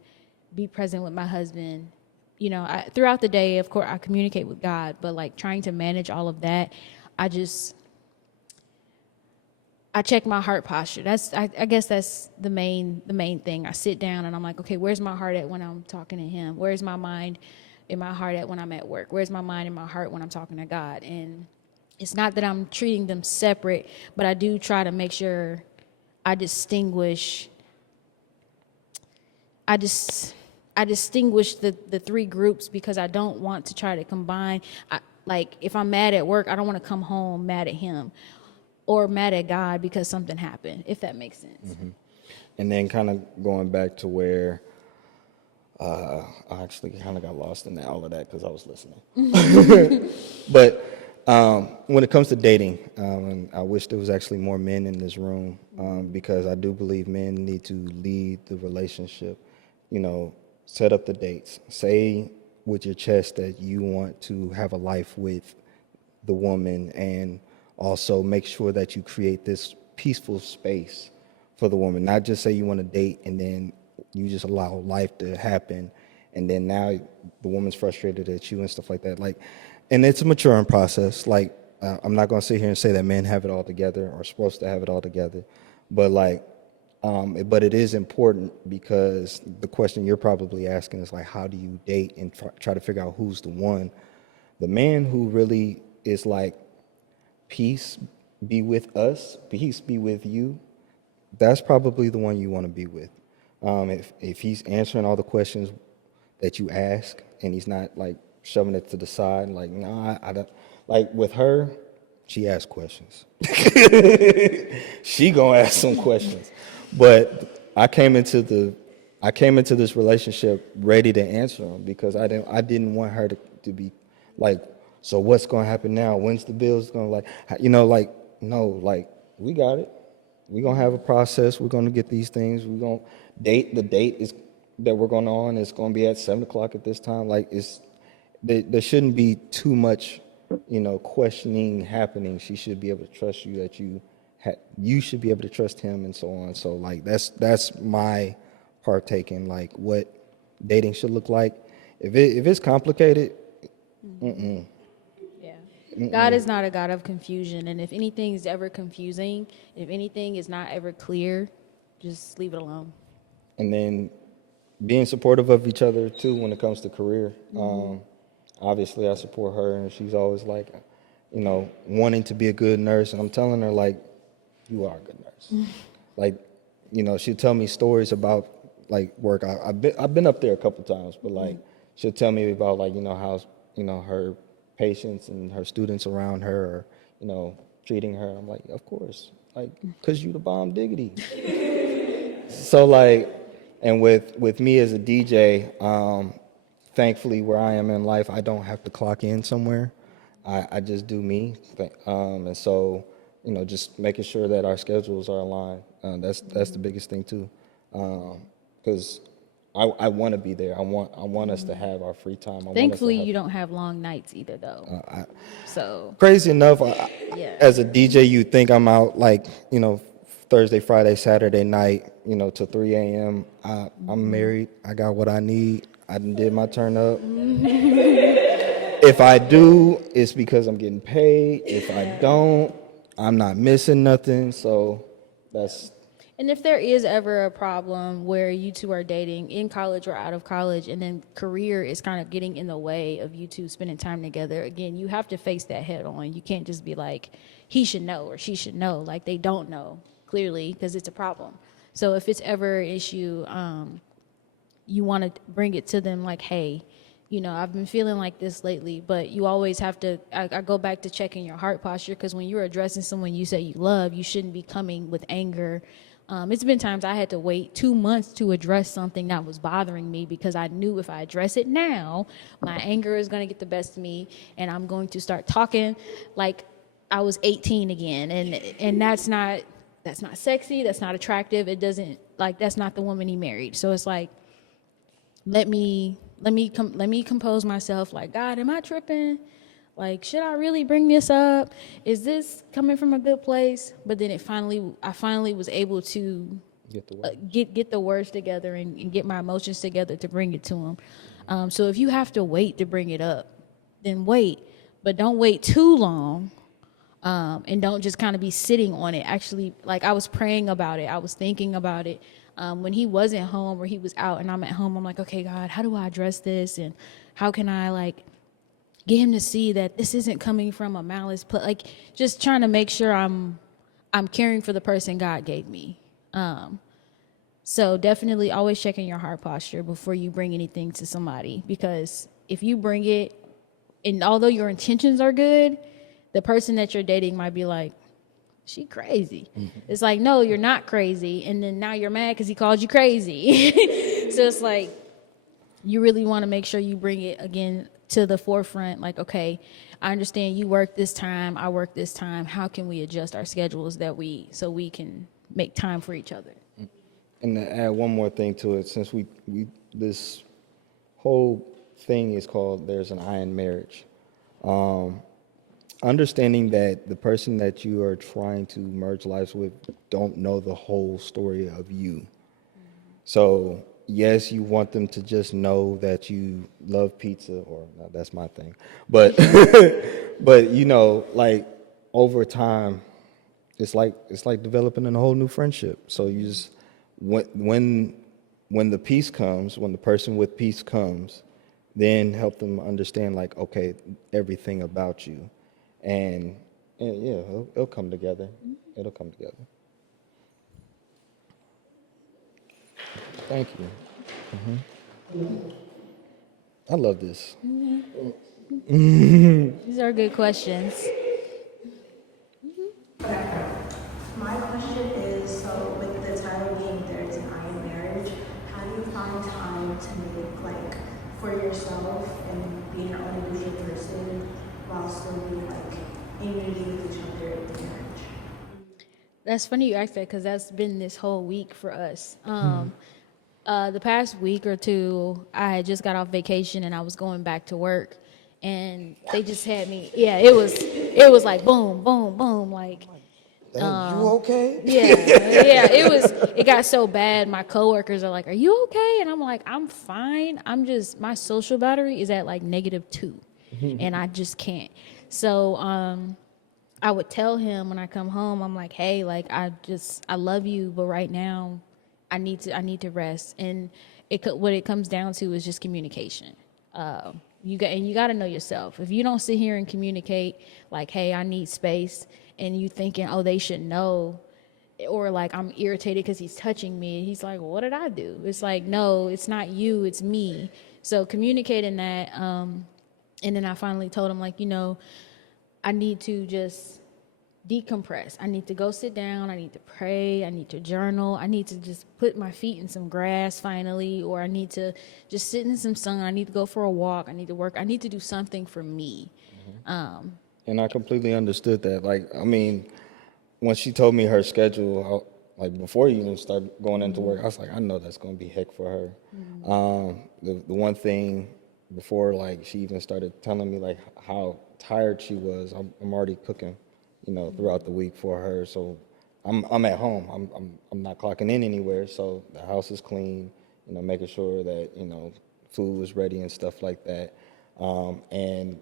be present with my husband. You know, throughout the day, of course, I communicate with God, but like trying to manage all of that, I check my heart posture. I guess that's the main thing. I sit down and I'm like, okay, where's my heart at when I'm talking to him? Where's my mind and my heart at when I'm at work? Where's my mind and my heart when I'm talking to God? And it's not that I'm treating them separate, but I do try to make sure I distinguish the three groups, because I don't want to try to combine. Like, if I'm mad at work, I don't want to come home mad at him or mad at God because something happened, if that makes sense. Mm-hmm. And then kind of going back to where I actually kind of got lost in all of that because I was listening. But when it comes to dating, and I wish there was actually more men in this room, because I do believe men need to lead the relationship. You know, set up the dates. Say with your chest that you want to have a life with the woman, and also make sure that you create this peaceful space for the woman. Not just say you want to date and then you just allow life to happen, and then now the woman's frustrated at you and stuff like that. Like, and it's a maturing process. Like, I'm not going to sit here and say that men have it all together or are supposed to have it all together, but like, but it is important, because the question you're probably asking is like, how do you date and try to figure out who's the one? The man who really is like peace be with us, peace be with you, that's probably the one you want to be with. If he's answering all the questions that you ask and he's not like shoving it to the side, like, no, I don't, like with her, she asks questions. She gonna ask some questions. But I came into this relationship ready to answer them because I didn't want her to be like, so what's gonna happen now? When's the bills gonna like, like, no, like, we got it. We're gonna have a process. We're gonna get these things. We're gonna the date is that we're going on is gonna be at 7:00 at this time. Like, there shouldn't be too much, questioning happening. She should be able to trust you that you should be able to trust him and so on. So like that's my partake in like what dating should look like. If it's complicated, God is not a God of confusion, and if anything is ever confusing, if anything is not ever clear, just leave it alone. And then being supportive of each other too when it comes to career. Obviously, I support her, and she's always like, wanting to be a good nurse, and I'm telling her like, you are a good nurse. Like, she'll tell me stories about like work. I've been up there a couple times, but like she'll tell me about like how her patients and her students around her are treating her. I'm like, of course, like, cause you the bomb diggity. So like, and with me as a DJ, thankfully where I am in life, I don't have to clock in somewhere. I just do me, and so just making sure that our schedules are aligned. That's the biggest thing too, because I want to be there. I want us to have our free time. Thankfully, you don't have long nights either, though. So crazy enough, yeah. as a DJ, you think I'm out like Thursday, Friday, Saturday night, till 3 a.m. I'm married. I got what I need. I done did my turn up. If I do, it's because I'm getting paid. If I don't, I'm not missing nothing. So that's. And if there is ever a problem where you two are dating in college or out of college, and then career is kind of getting in the way of you two spending time together, again, you have to face that head on. You can't just be like, he should know or she should know. Like, they don't know, clearly, because it's a problem. So if it's ever an issue, you want to bring it to them like, hey, I've been feeling like this lately, but you always have to, I go back to checking your heart posture, because when you're addressing someone you say you love, you shouldn't be coming with anger. It's been times I had to wait 2 months to address something that was bothering me, because I knew if I address it now, my anger is going to get the best of me, and I'm going to start talking like I was 18 again, and that's not sexy, that's not attractive, it doesn't, like, that's not the woman he married. So it's like, let me compose myself. Like, God, am I tripping? Like, should I really bring this up? Is this coming from a good place? But then I finally was able to get the words together and get my emotions together to bring it to him. So if you have to wait to bring it up, then wait, but don't wait too long. And don't just kind of be sitting on it. Actually, like, I was praying about it. I was thinking about it. When he wasn't home or he was out and I'm at home, I'm like, okay, God, how do I address this? And how can I, like, get him to see that this isn't coming from a malice, like, just trying to make sure I'm caring for the person God gave me. So definitely always checking your heart posture before you bring anything to somebody, because if you bring it, and although your intentions are good, the person that you're dating might be like, she crazy. It's like, no, you're not crazy. And then now you're mad because he called you crazy. So it's like, you really want to make sure you bring it again to the forefront. Like, okay, I understand you work this time, I work this time. How can we adjust our schedules so we can make time for each other? And to add one more thing to it, since we this whole thing is called There's an I in Marriage. Understanding that the person that you are trying to merge lives with don't know the whole story of you. So yes, you want them to just know that you love pizza, or no, that's my thing. But but like, over time, it's like developing a whole new friendship. So you just when the peace comes, when the person with peace comes, then help them understand, like, okay, everything about you. And And yeah, it'll come together. It'll come together. Thank you. I love this. These are good questions. My question is, so with the title being There's an I in Marriage, how do you find time to make, like, for yourself and being your own individual person while still being, like, in unity with each other in marriage? That's funny you asked that because that's been this whole week for us. The past week or two, I had just got off vacation and I was going back to work, and they just had me. Yeah, it was like boom, boom, boom, like. You okay? Yeah. It got so bad. My coworkers are like, "Are you okay?" And I'm like, "I'm fine. My social battery is at like -2, and I just can't." So, I would tell him when I come home, I'm like, "Hey, like I love you, but right now, I need to rest." And what it comes down to is just communication. You got to know yourself. If you don't sit here and communicate, like, "Hey, I need space," and you thinking, "Oh, they should know," or like, "I'm irritated because he's touching me," he's like, "Well, what did I do?" It's like, no, it's not you, it's me. So communicating that, and then I finally told him, like, I need to just decompress. I need to go sit down. I need to pray. I need to journal. I need to just put my feet in some grass finally, or I need to just sit in some sun. I need to go for a walk. I need to work. I need to do something for me. And I completely understood that. Like, I mean, when she told me her schedule, like before you even start going into work, I was like, I know that's going to be heck for her. The one thing before, like, she even started telling me like how tired she was. I'm already cooking, throughout the week for her. So I'm at home. I'm not clocking in anywhere. So the house is clean. Making sure that food was ready and stuff like that. And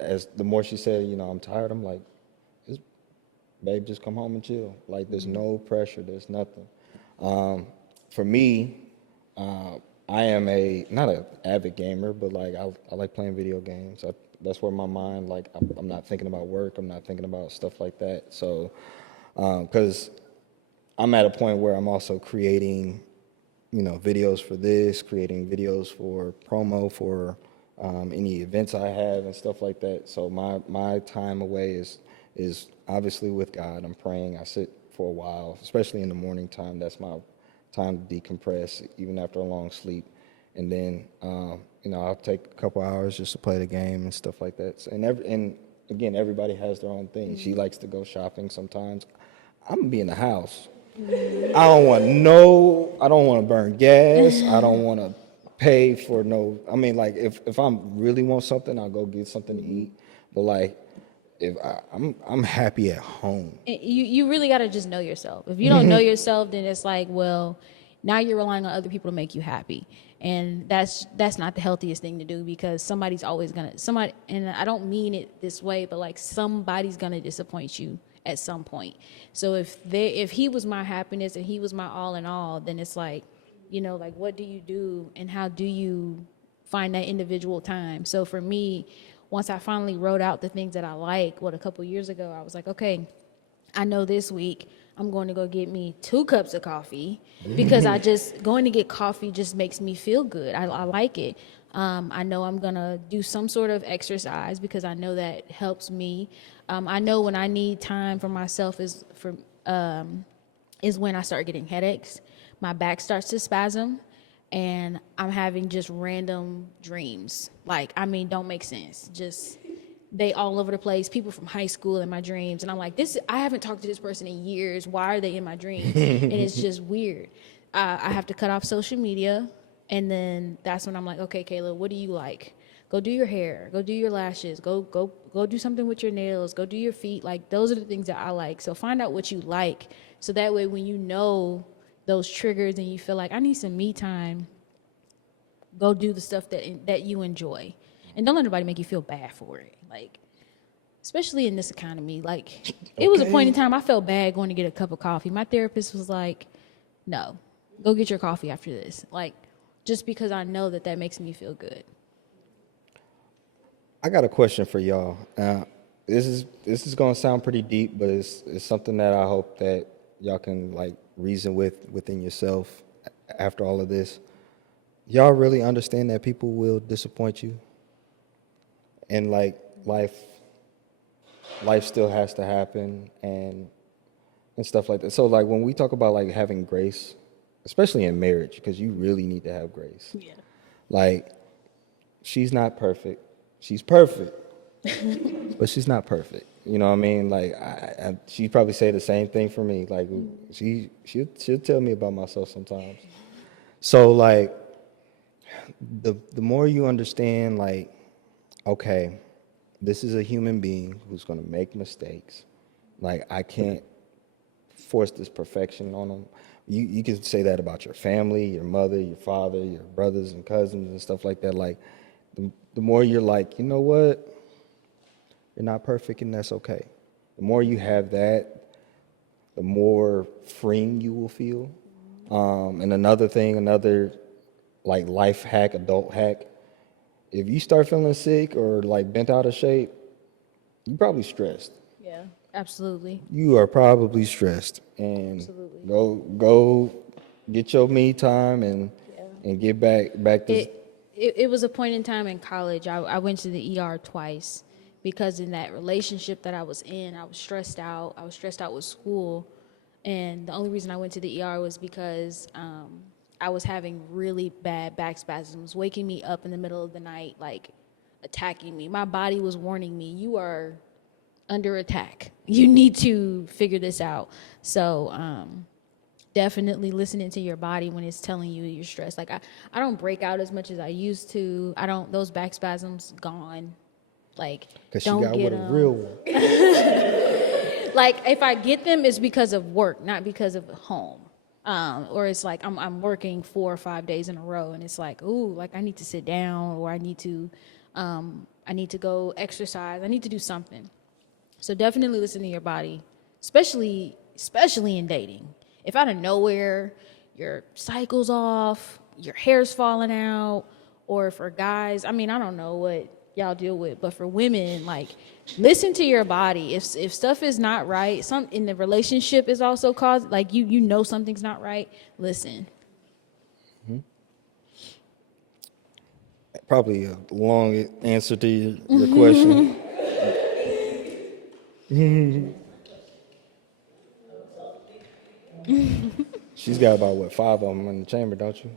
as the more she said, I'm tired, I'm like, babe, just come home and chill. Like, there's no pressure, there's nothing. For me, I am not an avid gamer, but like I like playing video games. That's where my mind, like, I'm not thinking about work, I'm not thinking about stuff like that. So, because I'm at a point where I'm also creating, videos for this, creating videos for promo for any events I have and stuff like that. So my time away is obviously with God. I'm praying. I sit for a while, especially in the morning time. That's my time to decompress, even after a long sleep. And then, I'll take a couple hours just to play the game and stuff like that. And again, everybody has their own thing. She likes to go shopping sometimes. I'm gonna be in the house. I don't want to burn gas. I don't want to pay for I mean, like, if I really want something, I'll go get something to eat. But like, if I'm happy at home. You really got to just know yourself. If you don't know yourself, then it's like, well, now you're relying on other people to make you happy. And that's not the healthiest thing to do, because somebody's always going to, and I don't mean it this way, but like, somebody's going to disappoint you at some point. So if he was my happiness and he was my all in all, then it's like, like, what do you do and how do you find that individual time? So for me, once I finally wrote out the things that I like, a couple years ago, I was like, okay, I know this week I'm going to go get me 2 cups of coffee, because going to get coffee just makes me feel good. I like it. I know I'm going to do some sort of exercise because I know that helps me. I know when I need time for myself is when I start getting headaches. My back starts to spasm, and I'm having just random dreams. Like, don't make sense. Just, they all over the place. People from high school in my dreams. And I'm like, I haven't talked to this person in years. Why are they in my dreams? And it's just weird. I have to cut off social media. And then that's when I'm like, okay, Kayla, what do you like? Go do your hair. Go do your lashes. Go do something with your nails. Go do your feet. Like, those are the things that I like. So find out what you like. So that way, when you know those triggers and you feel like, I need some me time, go do the stuff that you enjoy. And don't let anybody make you feel bad for it. Like, especially in this economy. Like, it was a point in time I felt bad going to get a cup of coffee. My therapist was like, no, go get your coffee after this. Like, just because I know that makes me feel good. I got a question for y'all. this is gonna sound pretty deep, but it's something that I hope that y'all can like reason within yourself after all of this. Y'all really understand that people will disappoint you, and like life still has to happen, and stuff like that. So like when we talk about like having grace, especially in marriage, because you really need to have grace. Yeah. Like, she's not perfect. She's perfect, but she's not perfect. You know what I mean? Like, she probably say the same thing for me. Like, she'll tell me about myself sometimes. So like, the more you understand, like, okay, this is a human being who's gonna make mistakes. Like, I can't force this perfection on them. You can say that about your family, your mother, your father, your brothers and cousins and stuff like that. Like, the more you're like, you know what? You're not perfect and that's okay. The more you have that, the more freeing you will feel. And another like life hack, adult hack, if you start feeling sick or like bent out of shape, you're probably stressed. Yeah, absolutely. You are probably stressed, and Absolutely. go get your me time and get back to It was a point in time in college. I went to the ER twice because in that relationship that I was in, I was stressed out. I was stressed out with school. And the only reason I went to the ER was because I was having really bad back spasms, waking me up in the middle of the night, like attacking me. My body was warning me, you are under attack. You need to figure this out. So definitely listening to your body when it's telling you you're stressed. Like I don't break out as much as I used to. Those back spasms gone. Like, because she don't got get with a them. real one. Like, if I get them, it's because of work, not because of home. Or it's like I'm working 4 or 5 days in a row, and it's like, ooh, like I need to sit down, or I need to go exercise. I need to do something. So definitely listen to your body, especially in dating. If out of nowhere your cycle's off, your hair's falling out, or for guys, I mean, I don't know what y'all deal with, but for women, like, listen to your body. If stuff is not right, some in the relationship is also caused, like you know something's not right, listen. Probably a long answer to your question. She's got about, what, 5 of them in the chamber, don't you?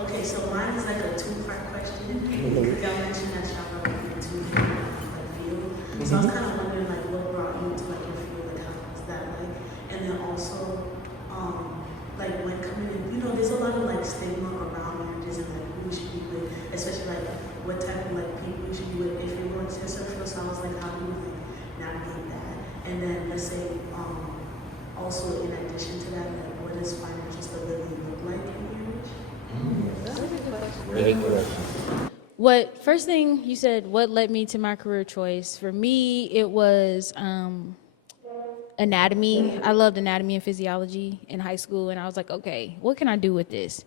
Okay, so mine is like a two-part question. Y'all mentioned that y'all were like into like field. So I was kind of wondering like what brought you to like your field, like how was that like? And then also, like when coming in, you know, there's a lot of like stigma around marriages and like who you should be with, especially like what type of like people you should be with if you're going to a certain field. So I was like, how do you like navigate that? And then let's say, also in addition to that, like what does financial stability look like in marriage? Really good. What first thing you said, what led me to my career choice? For me, it was anatomy. I loved anatomy and physiology in high school, and I was like, okay, what can I do with this?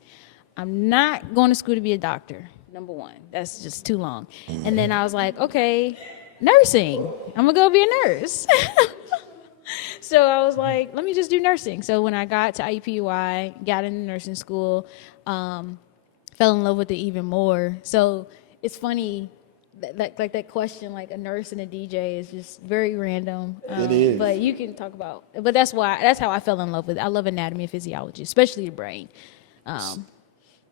I'm not going to school to be a doctor. Number one, that's just too long. And then I was like, okay, nursing. I'm gonna go be a nurse. So I was like, let me just do nursing. So when I got to IUPUI, got into nursing school, fell in love with it even more. So it's funny, like that question, like a nurse and a DJ is just very random. It is. But you can talk about, but that's how I fell in love with it. I love anatomy and physiology, especially the brain.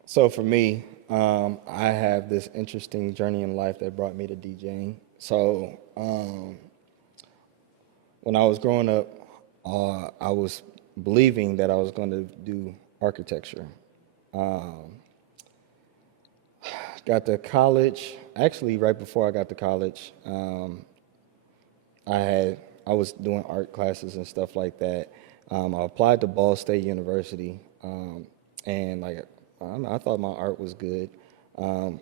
So for me, I have this interesting journey in life that brought me to DJing. So when I was growing up, I was believing that I was going to do architecture. Got to college. Actually, right before I got to college, I was doing art classes and stuff like that. I applied to Ball State University, and like I thought my art was good, and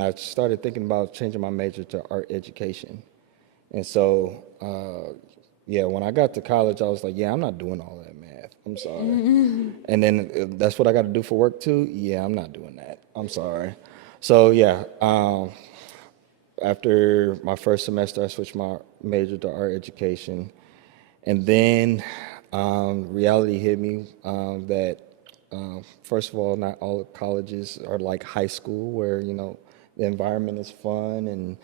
I started thinking about changing my major to art education. And so, when I got to college, I was like, I'm not doing all that math. I'm sorry. And then that's what I got to do for work too. Yeah, I'm not doing that. I'm sorry. So after my first semester, I switched my major to art education. And then reality hit me that, first of all, not all colleges are like high school where, the environment is fun and,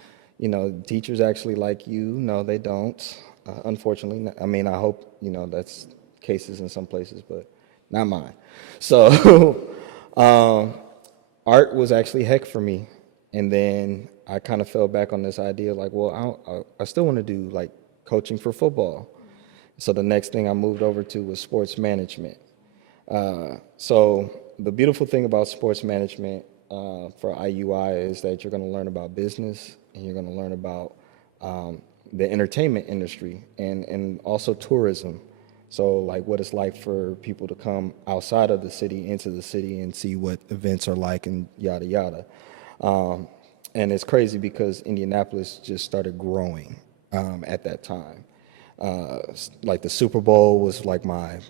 teachers actually like you. No, they don't, unfortunately. I mean, I hope, that's cases in some places, but not mine. So art was actually heck for me. And then I kind of fell back on this idea like, well, I still want to do like coaching for football. So the next thing I moved over to was sports management. So the beautiful thing about sports management for IUI is that you're going to learn about business and you're going to learn about the entertainment industry and also tourism. So like what it's like for people to come outside of the city into the city and see what events are like and yada yada. And it's crazy because Indianapolis just started growing at that time. Like the Super Bowl was like my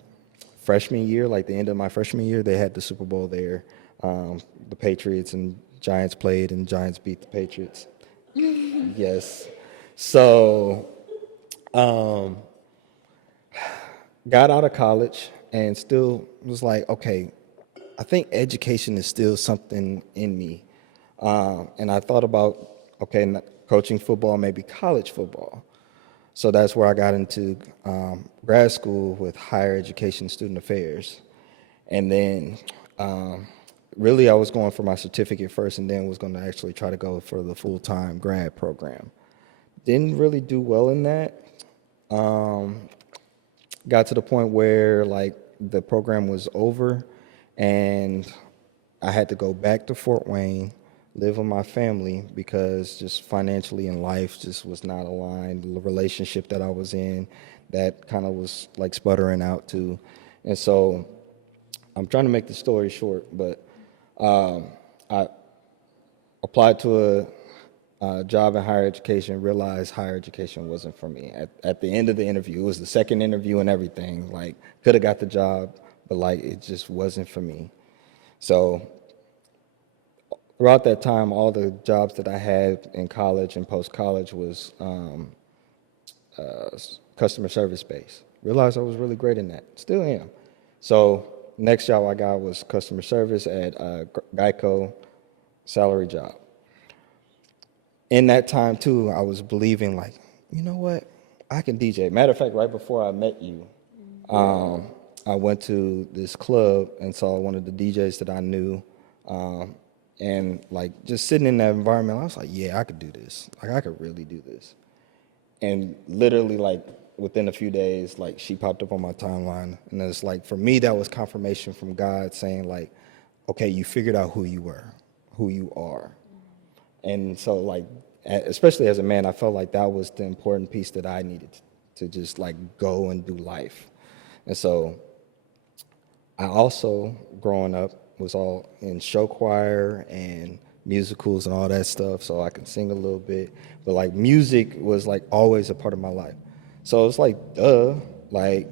freshman year, like the end of my freshman year, they had the Super Bowl there. The Patriots and Giants played and Giants beat the Patriots. Yes. So got out of college and still was like, okay, I think education is still something in me. And I thought about, okay, coaching football, maybe college football. So that's where I got into grad school with higher education student affairs. And then really I was going for my certificate first and then was going to actually try to go for the full-time grad program. Didn't really do well in that. Got to the point where like the program was over and I had to go back to Fort Wayne, live with my family because just financially in life just was not aligned. The relationship that I was in, that kind of was like sputtering out too. And so I'm trying to make the story short, but I applied to a job in higher education, realized higher education wasn't for me. At the end of the interview, it was the second interview and everything, like could have got the job, but like it just wasn't for me. So throughout that time, all the jobs that I had in college and post-college was customer service based. Realized I was really great in that, still am. So next job I got was customer service at Geico, salary job. In that time too, I was believing like, you know what, I can DJ. Matter of fact, right before I met you, I went to this club and saw one of the DJs that I knew, and like just sitting in that environment, I was like, yeah, I could do this. Like I could really do this. And literally like within a few days, like she popped up on my timeline, and it's like for me that was confirmation from God saying like, okay, you figured out who you were, who you are. And so like, especially as a man, I felt like that was the important piece that I needed to just like go and do life. And so I also, growing up, was all in show choir and musicals and all that stuff, so I could sing a little bit. But like music was like always a part of my life. So it's like, like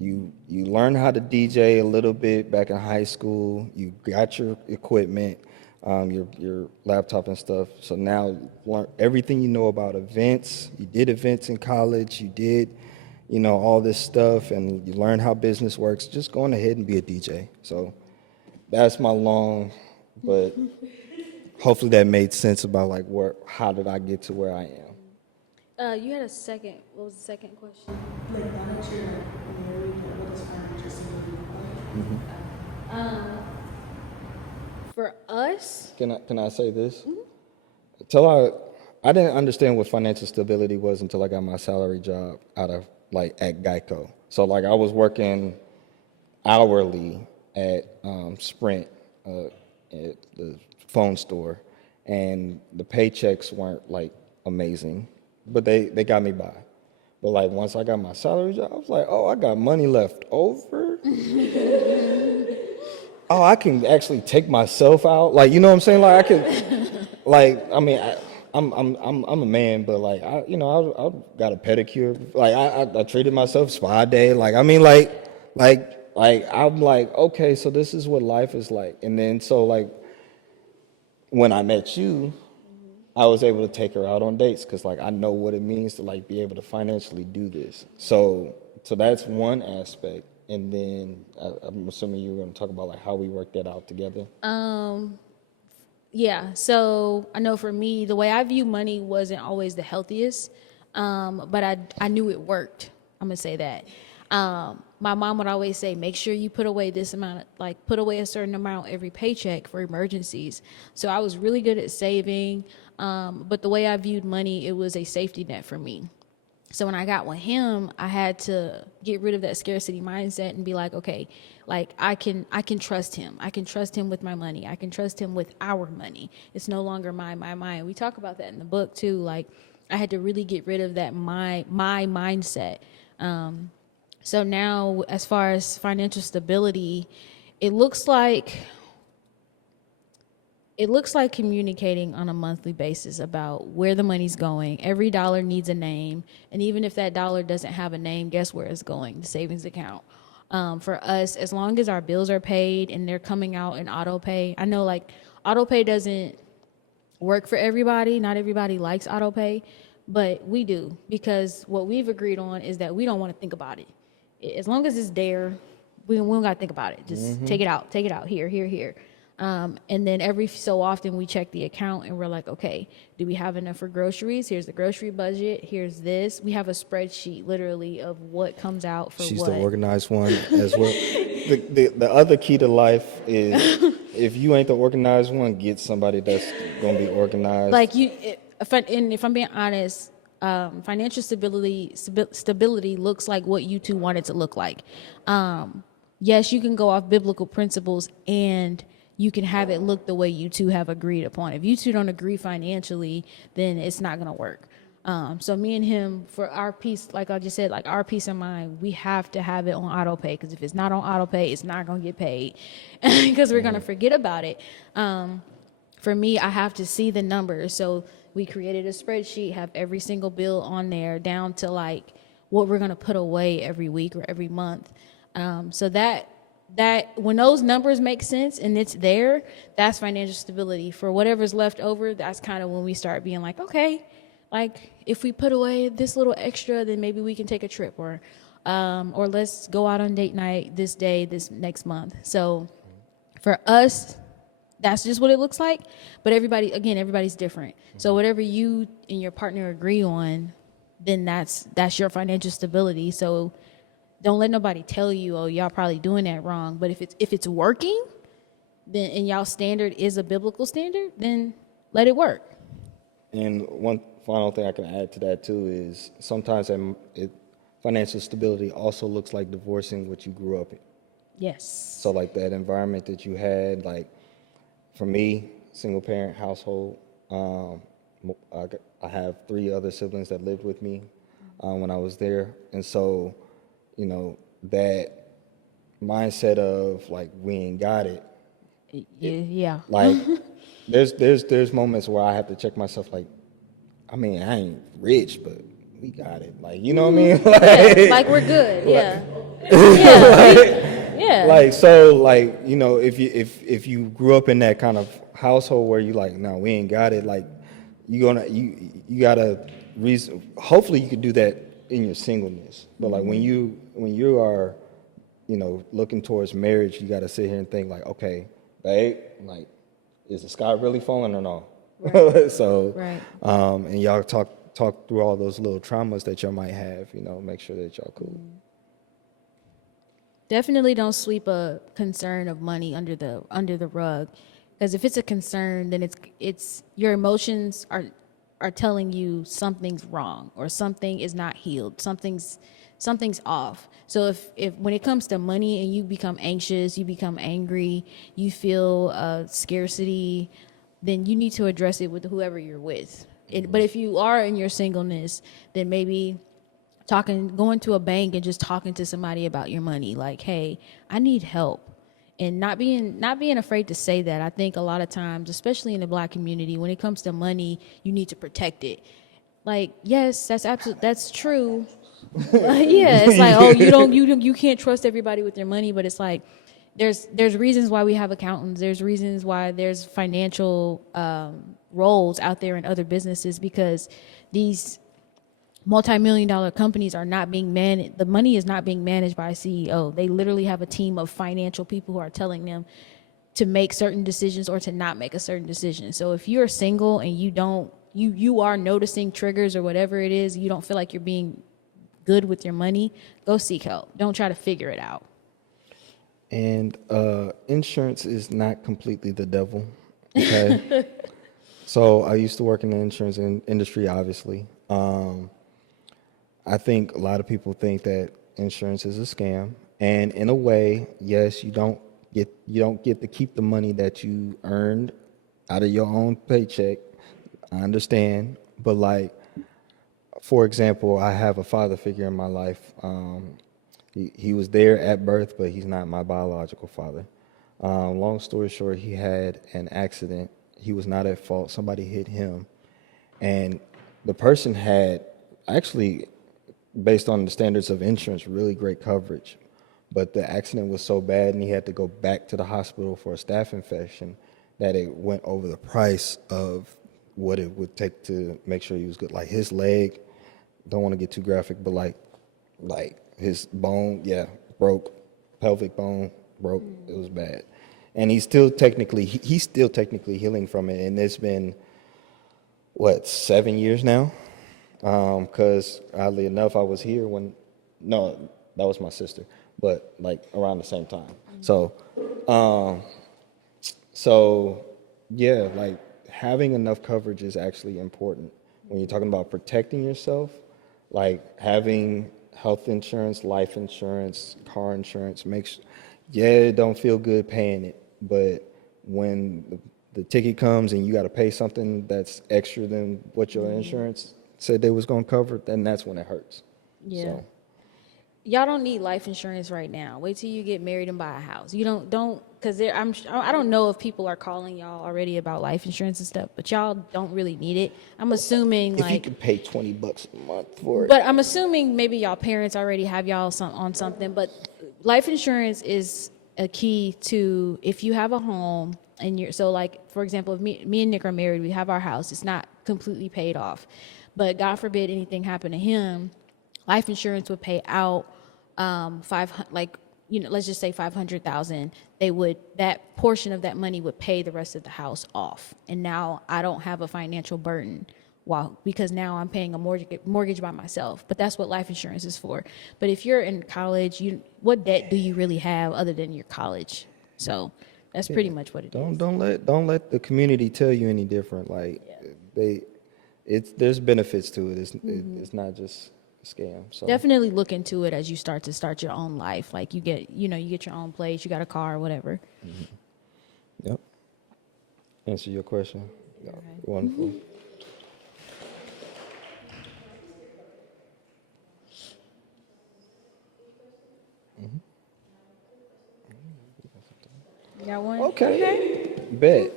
you learn how to DJ a little bit back in high school. You got your equipment, your laptop and stuff. So now learn everything you know about events. You did events in college. You did, all this stuff, and you learn how business works. Just going ahead and be a DJ. So that's my long, but hopefully that made sense about like how did I get to where I am. You had a second. What was the second question? Like, now that you're married, what does financial stability look like? For us, Can I say this? Until I didn't understand what financial stability was until I got my salary job at Geico. So like I was working hourly at Sprint, at the phone store, and the paychecks weren't like amazing, but they got me by. But like once I got my salary job, I was like, oh, I got money left over. Oh, I can actually take myself out. Like, you know what I'm saying? Like I could, like, I mean, I'm a man, but like I got a pedicure. Like I treated myself spa day. Like I mean, like I'm like, okay, so this is what life is like. And then so like when I met you, I was able to take her out on dates because like I know what it means to like be able to financially do this. So that's one aspect. And then I'm assuming you were going to talk about like how we work that out together. Yeah, so I know for me, the way I view money wasn't always the healthiest, but I knew it worked. I'm gonna say that. My mom would always say, make sure you put away this amount, like put away a certain amount every paycheck for emergencies. So I was really good at saving, but the way I viewed money, it was a safety net for me. So when I got with him, I had to get rid of that scarcity mindset and be like, okay, like I can trust him. I can trust him with my money. I can trust him with our money. It's no longer my. We talk about that in the book too. Like I had to really get rid of that my mindset. So now as far as financial stability, it looks like communicating on a monthly basis about where the money's going. Every dollar needs a name. And even if that dollar doesn't have a name, guess where it's going? The savings account. For us, as long as our bills are paid and they're coming out in auto pay, I know like auto pay doesn't work for everybody. Not everybody likes auto pay, but we do, because what we've agreed on is that we don't want to think about it. As long as it's there, we don't got to think about it. Just take it out, here. And then every so often we check the account and we're like, okay, do we have enough for groceries? Here's the grocery budget. Here's this. We have a spreadsheet literally of what comes out for She's what. the organized one as well. The other key to life is if you ain't the organized one, get somebody that's going to be organized. Like if I'm being honest, financial stability looks like what you two want it to look like. Yes, you can go off biblical principles and you can have it look the way you two have agreed upon. If you two don't agree financially, then it's not going to work. So me and him, for our peace, like I just said, like our peace of mind, we have to have it on auto pay, because if it's not on auto pay, it's not going to get paid because we're going to forget about it. For me, I have to see the numbers. So we created a spreadsheet, have every single bill on there down to like what we're going to put away every week or every month. So that when those numbers make sense and it's there, that's financial stability. For whatever's left over, that's kind of when we start being like, okay, like if we put away this little extra, then maybe we can take a trip, or let's go out on date night this day, this next month. So for us, that's just what it looks like. But everybody's different. So whatever you and your partner agree on, then that's your financial stability. So don't let nobody tell you, oh, y'all probably doing that wrong. But if it's working, then and y'all standard is a biblical standard, then let it work. And one final thing I can add to that too is sometimes financial stability also looks like divorcing what you grew up in. Yes. So like that environment that you had, like for me, single parent household, I have 3 other siblings that lived with me when I was there. And so, you know, that mindset of like, we ain't got it. Yeah. Like there's moments where I have to check myself like, I mean, I ain't rich, but we got it. Like, you know what I mean? Like we're good. Yeah. Yeah. Like, so like, you know, if you grew up in that kind of household where you like, no, we ain't got it, like you gotta reason, hopefully you could do that in your singleness. But like when you are, you know, looking towards marriage, you gotta sit here and think like, okay, babe, like, is the sky really falling or no? Right. So, right. And y'all talk through all those little traumas that y'all might have, you know, make sure that y'all cool. Definitely don't sweep a concern of money under the rug, because if it's a concern, then it's your emotions are telling you something's wrong or something is not healed, something's off. So if when it comes to money and you become anxious, you become angry, you feel scarcity, then you need to address it with whoever you're with. But if you are in your singleness, then maybe going to a bank and just talking to somebody about your money, like, hey, I need help. And not being afraid to say that. I think a lot of times, especially in the Black community, when it comes to money, you need to protect it. Like, yes, that's true. Yeah, it's like, oh, you can't trust everybody with your money, but it's like, there's reasons why we have accountants. There's reasons why there's financial roles out there in other businesses, because these multi-million-dollar companies are not being managed. The money is not being managed by a CEO. They literally have a team of financial people who are telling them to make certain decisions or to not make a certain decision. So if you're single and you are noticing triggers or whatever it is, you don't feel like you're being good with your money, go seek help. Don't try to figure it out. And insurance is not completely the devil. Okay. So I used to work in the insurance industry, obviously. I think a lot of people think that insurance is a scam, and in a way, yes, you don't get to keep the money that you earned out of your own paycheck. I understand, but like, for example, I have a father figure in my life. He was there at birth, but he's not my biological father. Long story short, he had an accident. He was not at fault. Somebody hit him, and the person had actually, based on the standards of insurance, really great coverage. But the accident was so bad and he had to go back to the hospital for a staph infection that it went over the price of what it would take to make sure he was good. Like his leg, don't want to get too graphic, but like his bone, broke, pelvic bone broke. It was bad. And he's still technically healing from it. And it's been, 7 years now? Because oddly enough, I was here that was my sister, but like around the same time. So yeah, like having enough coverage is actually important when you're talking about protecting yourself. Like having health insurance, life insurance, car insurance it don't feel good paying it, but when the ticket comes and you got to pay something that's extra than what your insurance said they was going to cover, then that's when it hurts. Yeah. So. Y'all don't need life insurance right now. Wait till you get married and buy a house. You don't, because I don't know if people are calling y'all already about life insurance and stuff, but y'all don't really need it. I'm assuming If you can pay $20 a month for it. But I'm assuming maybe y'all parents already have y'all on something. But life insurance is a key to, if you have a home and so like, for example, if me and Nick are married, we have our house. It's not completely paid off, but God forbid anything happened to him, life insurance would pay out let's just say 500,000. That portion of that money would pay the rest of the house off. And now I don't have a financial burden because now I'm paying a mortgage by myself. But that's what life insurance is for. But if you're in college, what debt do you really have other than your college? So that's pretty much what it is. Don't let the community tell you any different. Like there's benefits to it. It's not just a scam. So definitely look into it as you start your own life. Like you get your own place, you got a car or whatever. Mm-hmm. Yep. Answer your question. Okay. Wonderful. You got one? Okay. Bet.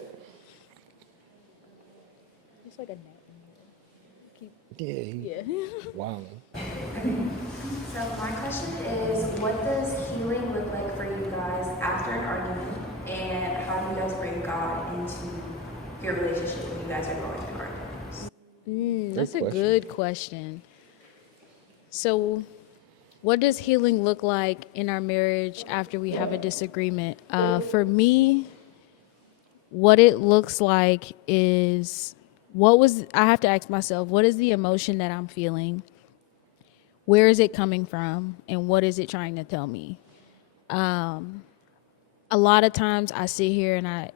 It's like a nap. Yeah. Wow. So my question is, what does healing look like for you guys after an argument, and how do you guys bring God into your relationship when you guys are going through arguments? That's a good question. So, what does healing look like in our marriage after we have a disagreement? For me, what it looks like is I have to ask myself, what is the emotion that I'm feeling? Where is it coming from? And what is it trying to tell me? A lot of times I sit here and I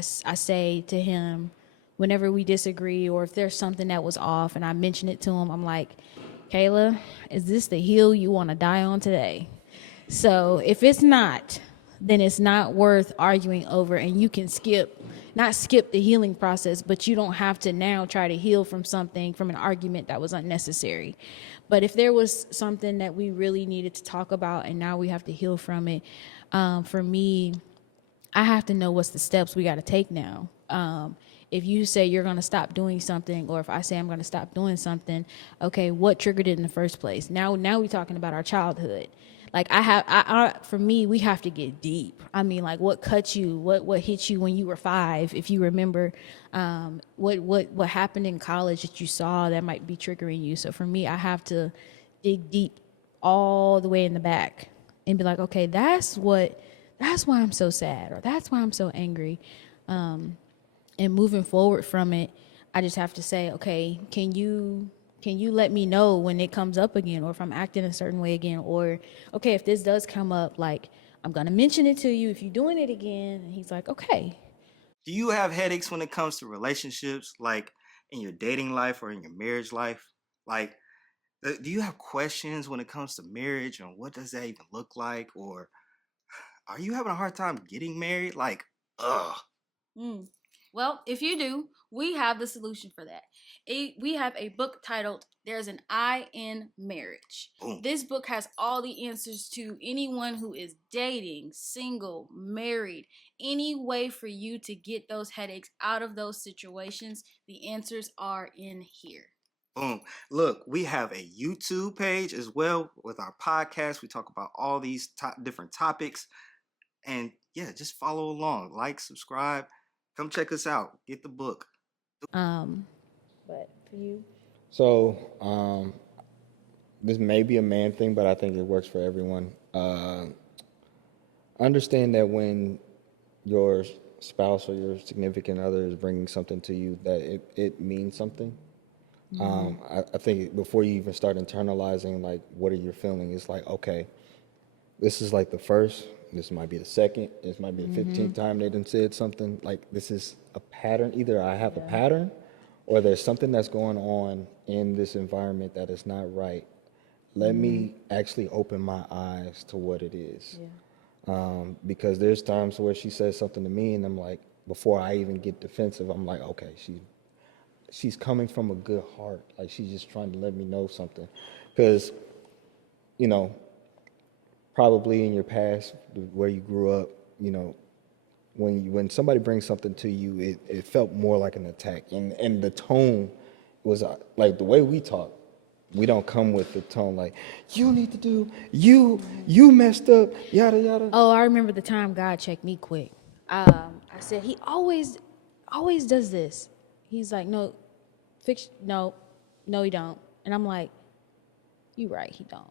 say to him, whenever we disagree or if there's something that was off and I mention it to him, I'm like, Kayla, is this the hill you want to die on today? So if it's not, then it's not worth arguing over, and you can not skip the healing process, but you don't have to now try to heal from an argument that was unnecessary. But if there was something that we really needed to talk about and now we have to heal from it, for me, I have to know what's the steps we got to take now. If you say you're going to stop doing something, or if I say I'm going to stop doing something, okay, what triggered it in the first place? Now we're talking about our childhood. Like for me, we have to get deep. I mean, like what cut you, what hit you when you were 5, if you remember, what happened in college that you saw that might be triggering you. So for me, I have to dig deep all the way in the back and be like, okay, that's why I'm so sad, or that's why I'm so angry. And moving forward from it, I just have to say, okay, can you let me know when it comes up again, or if I'm acting a certain way again, or okay, if this does come up, like I'm gonna mention it to you if you're doing it again. And he's like, okay. Do you have headaches when it comes to relationships, like in your dating life or in your marriage life? Like, do you have questions when it comes to marriage and what does that even look like? Or are you having a hard time getting married? Like, ugh. Well, if you do, we have the solution for that. We have a book titled There's an I in Marriage. Boom. This book has all the answers to anyone who is dating, single, married, any way for you to get those headaches out of those situations. The answers are in here. Boom. Look, we have a YouTube page as well with our podcast. We talk about all these different topics. And yeah, just follow along. Like, subscribe. Come check us out. Get the book. But for you? So, this may be a man thing, but I think it works for everyone. Understand that when your spouse or your significant other is bringing something to you, that it means something. I think before you even start internalizing, like, what are you feeling? It's like, okay, this is like the first, this might be the second, this might be the 15th time they done said something. Like, this is a pattern. Either I have a pattern or there's something that's going on in this environment that is not right. Let me actually open my eyes to what it is. Because there's times where she says something to me and I'm like, before I even get defensive, I'm like, okay, she's coming from a good heart. Like, she's just trying to let me know something. Because, you know, probably in your past, where you grew up, you know, when somebody brings something to you, it felt more like an attack. And the tone was like the way we talk. We don't come with the tone like, you need to do, you messed up, yada, yada. Oh, I remember the time God checked me quick. I said, he always does this. He's like, no, no, he don't. And I'm like, you right, he don't.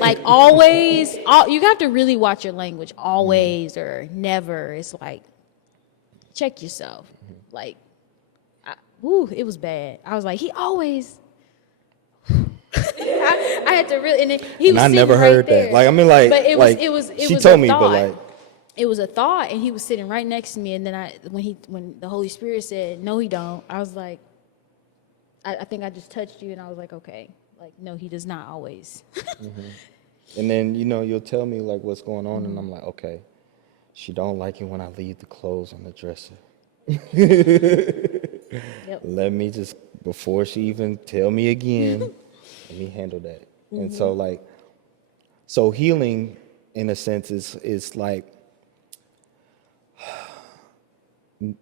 like always, you have to really watch your language. Always or never. It's like, check yourself. Like, it was bad. I was like, he always. I had to really, and then he was. And I never right heard there. that. Like, I mean, like, but it was. She was told a me, thought. but like, it was a thought, and he was sitting right next to me. And then when the Holy Spirit said, "No, he don't," I was like, I think I just touched you, and I was like, okay, like, no, he does not always. and then, you know, you'll tell me like what's going on, and I'm like, okay, she don't like it when I leave the clothes on the dresser. Yep. Let me just, before she even tell me again, let me handle that. And so, like, so healing in a sense is like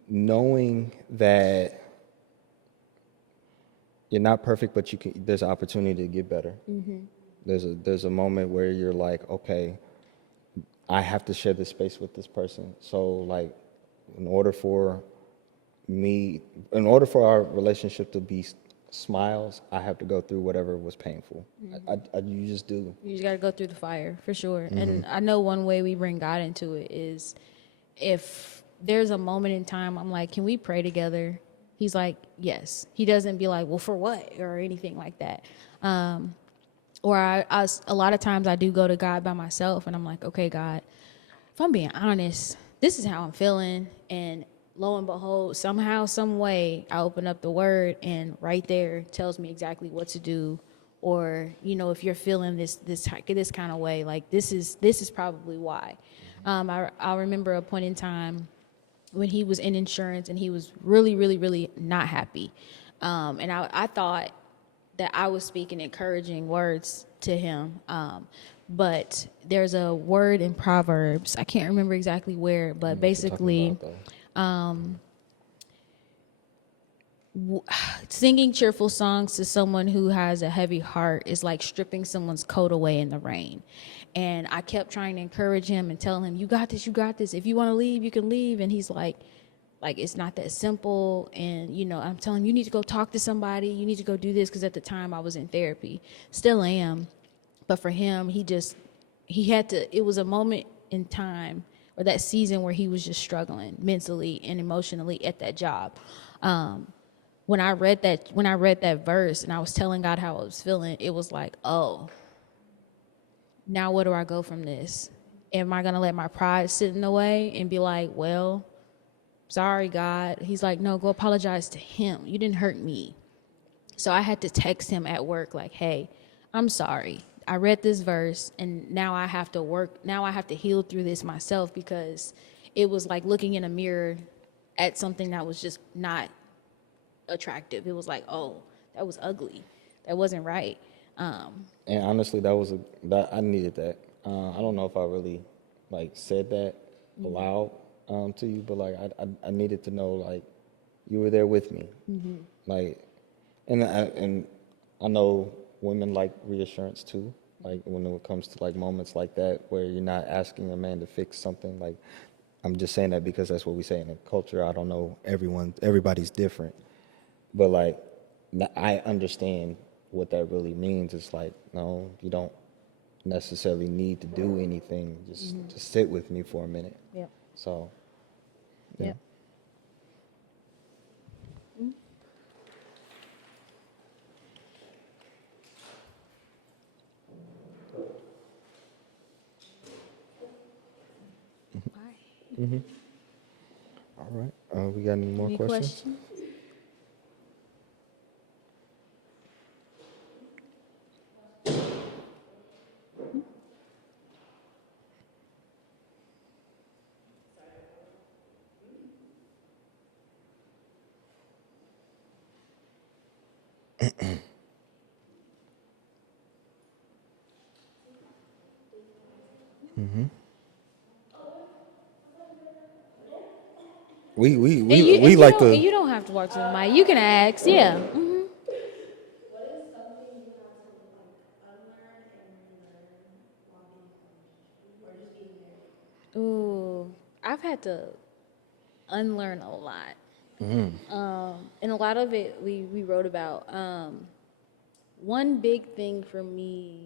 knowing that you're not perfect, but there's an opportunity to get better. There's a moment where you're like, okay, I have to share this space with this person. So, like, in order for our relationship to be smiles, I have to go through whatever was painful. You just do. You just got to go through the fire, for sure. And I know one way we bring God into it is if there's a moment in time, I'm like, can we pray together? He's like, yes. He doesn't be like, well, for what? Or anything like that. Or a lot of times I do go to God by myself and I'm like, okay, God, if I'm being honest, this is how I'm feeling. And lo and behold, somehow, some way, I open up the word and right there tells me exactly what to do. Or, you know, if you're feeling this kind of way, like this is probably why. I remember a point in time when he was in insurance and he was really, really, really not happy. And I thought that I was speaking encouraging words to him. But there's a word in Proverbs, I can't remember exactly where, but basically, singing cheerful songs to someone who has a heavy heart is like stripping someone's coat away in the rain. And I kept trying to encourage him and tell him, you got this, you got this. If you want to leave, you can leave. And he's like, it's not that simple. And, I'm telling him, you need to go talk to somebody. You need to go do this. Because at the time I was in therapy, still am. But for him, he had to, it was a moment in time or that season where he was just struggling mentally and emotionally at that job. When I read that verse and I was telling God how I was feeling, it was like, oh, now where do I go from this? Am I going to let my pride sit in the way and be like, well, sorry, God? He's like, no, go apologize to him. You didn't hurt me. So I had to text him at work like, hey, I'm sorry. I read this verse and now I have to heal through this myself, because it was like looking in a mirror at something that was just not attractive. It was like, oh, that was ugly. That wasn't right. And honestly, that I needed that. I don't know if I really said that aloud to you, but I needed to know you were there with me. And I know women like reassurance too. When it comes to moments like that where you're not asking a man to fix something. I'm just saying that because that's what we say in the culture. I don't know everybody's different, but I understand what that really means. It's no, you don't necessarily need to do anything. Just sit with me for a minute. Yep. So, yeah. Yep. All right. We got any more Any questions? We like to. You don't have to walk to the mic. You can ask. Yeah. Ooh, I've had to unlearn a lot. And a lot of it we wrote about. One big thing for me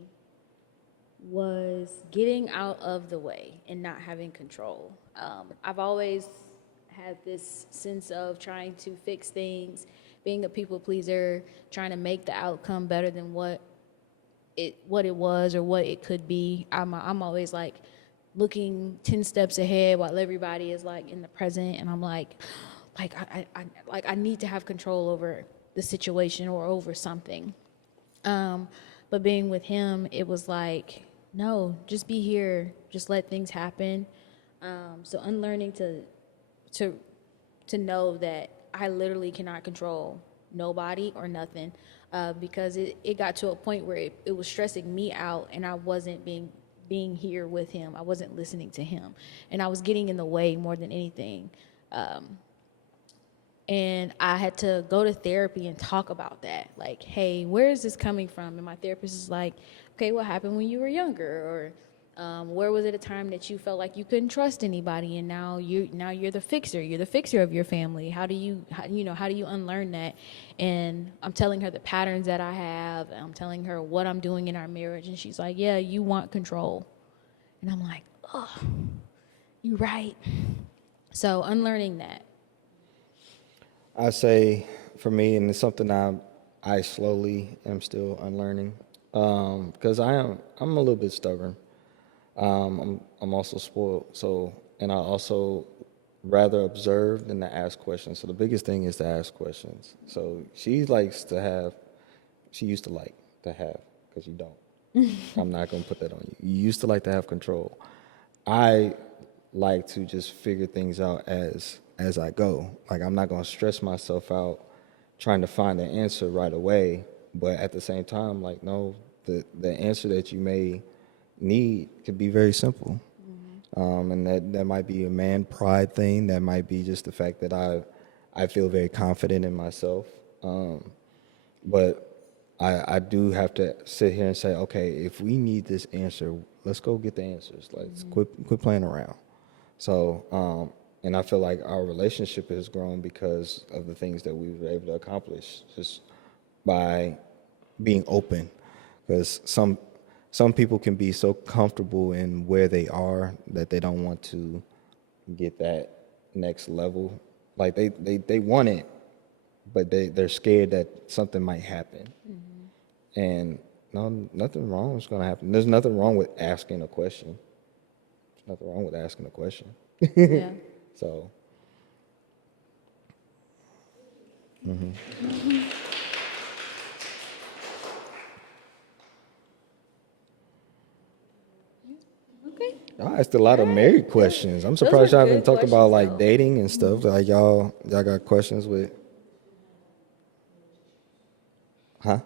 was getting out of the way and not having control. I've always had this sense of trying to fix things, being a people pleaser, trying to make the outcome better than what it was or what it could be. I'm always looking 10 steps ahead while everybody is in the present, and I'm I need to have control over the situation or over something. But being with him, it was no, just be here, just let things happen. So unlearning to know that I literally cannot control nobody or nothing, because it got to a point where it was stressing me out, and I wasn't being here with him. I wasn't listening to him, and I was getting in the way more than anything. And I had to go to therapy and talk about that. Hey, where is this coming from? And my therapist is like, okay, what happened when you were younger? Or where was it a time that you felt like you couldn't trust anybody, and now you're the fixer. You're the fixer of your family. How do you unlearn that? And I'm telling her the patterns that I have. And I'm telling her what I'm doing in our marriage, and she's like, yeah, you want control. And I'm like, oh, you're right. So unlearning that. I say for me, and it's something I slowly am still unlearning, because I'm a little bit stubborn. I'm also spoiled, and I also rather observe than to ask questions. So the biggest thing is to ask questions. So she used to like to have, because you don't. I'm not going to put that on you. You used to like to have control. I like to just figure things out as I go. I'm not going to stress myself out trying to find the answer right away, but at the same time, no, the answer that you may need could be very simple. And that might be a man pride thing. That might be just the fact that I feel very confident in myself. But I do have to sit here and say, okay, if we need this answer, let's go get the answers. Let's quit playing around. So, and I feel like our relationship has grown because of the things that we were able to accomplish just by being open. Because some people can be so comfortable in where they are that they don't want to get that next level. Like they want it, but they're scared that something might happen. And no, nothing wrong is going to happen. There's nothing wrong with asking a question. There's nothing wrong with asking a question. Yeah. So. Okay. I asked a lot of married questions. I'm Those surprised are y'all haven't good talked about questions, like though. dating and stuff. Like y'all got questions with, huh?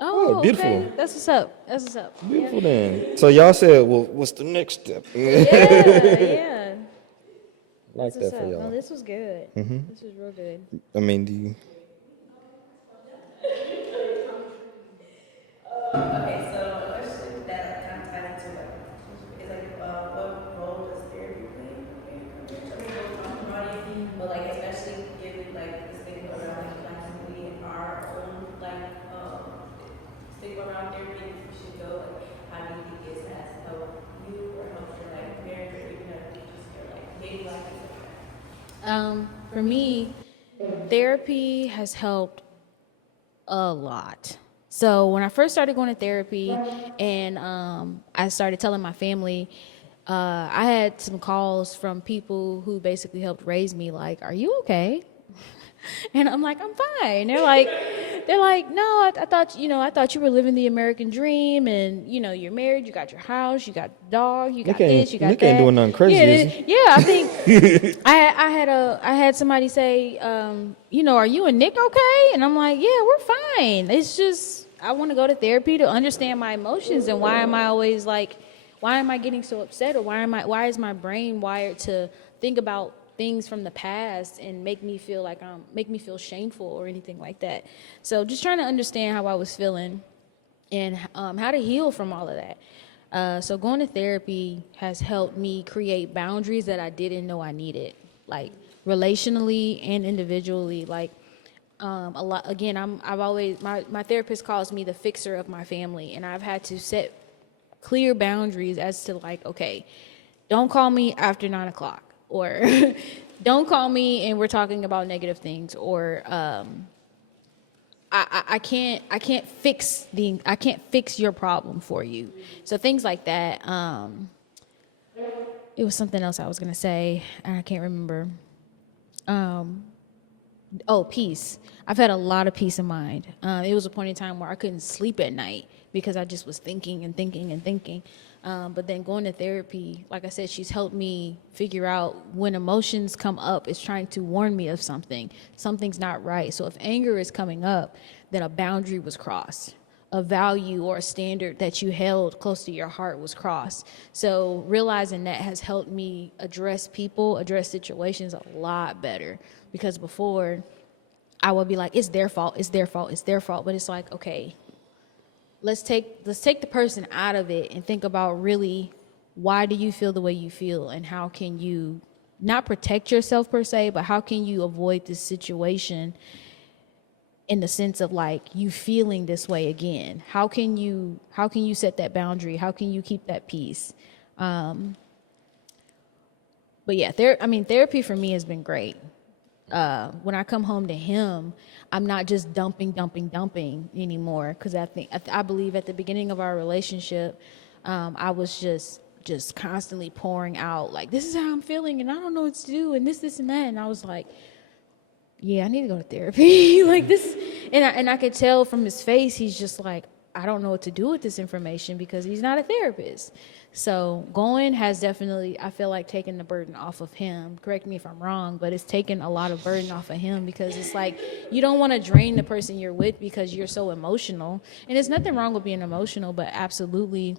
Oh, beautiful. Okay. That's what's up. That's what's up. Beautiful then. So y'all said, well, what's the next step? Yeah. Like That's that what's for up. No, y'all. this was good. This was real good. I mean, do you? Okay, so a question that kind of ties into is like, what role does therapy play in your career? I mean, both talking about it, but like especially given like the stigma around like black community and our own like stigma around therapy, if you should go. Like, how do you think it has helped you or helped your like marriage or even just your like dating life? For me, therapy has helped a lot. So when I first started going to therapy and I started telling my family, I had some calls from people who basically helped raise me, like, are you okay? And I'm like, I'm fine. They're like, no, I thought you were living the American dream, and you're married, you got your house, you got a dog, you got this, you got Nick that. ain't doing nothing crazy, Yeah, is he? yeah. I think I had somebody say, are you and Nick okay? And I'm like, yeah, we're fine. It's just I want to go to therapy to understand my emotions and why am I always like, why am I getting so upset, or why is my brain wired to think about things from the past and make me feel shameful or anything like that. So just trying to understand how I was feeling and how to heal from all of that. So going to therapy has helped me create boundaries that I didn't know I needed, like relationally and individually. Like a lot. Again, I've always my therapist calls me the fixer of my family, and I've had to set clear boundaries as to like, okay, don't call me after 9:00, or don't call me and we're talking about negative things, or I can't fix your problem for you. So things like that. It was something else I was gonna say and I can't remember. Peace. I've had a lot of peace of mind. It was a point in time where I couldn't sleep at night because I just was thinking and thinking and thinking. But then going to therapy, like I said, she's helped me figure out when emotions come up, it's trying to warn me of something. Something's not right. So if anger is coming up, then a boundary was crossed. A value or a standard that you held close to your heart was crossed. So realizing that has helped me address situations a lot better. Because before, I would be like, it's their fault. But it's like, okay, let's take the person out of it and think about really, why do you feel the way you feel, and how can you not protect yourself per se, but how can you avoid this situation in the sense of like you feeling this way again? How can you set that boundary? How can you keep that peace? But yeah, therapy for me has been great. When I come home to him, I'm not just dumping anymore, because I believe at the beginning of our relationship, I was just constantly pouring out like, this is how I'm feeling and I don't know what to do and this and that, and I was like, yeah, I need to go to therapy. Like this, and I could tell from his face, he's just like, I don't know what to do with this information, because he's not a therapist. So going has definitely, I feel like, taken the burden off of him. Correct me if I'm wrong, but it's taken a lot of burden off of him, because it's like you don't want to drain the person you're with because you're so emotional. And there's nothing wrong with being emotional, but absolutely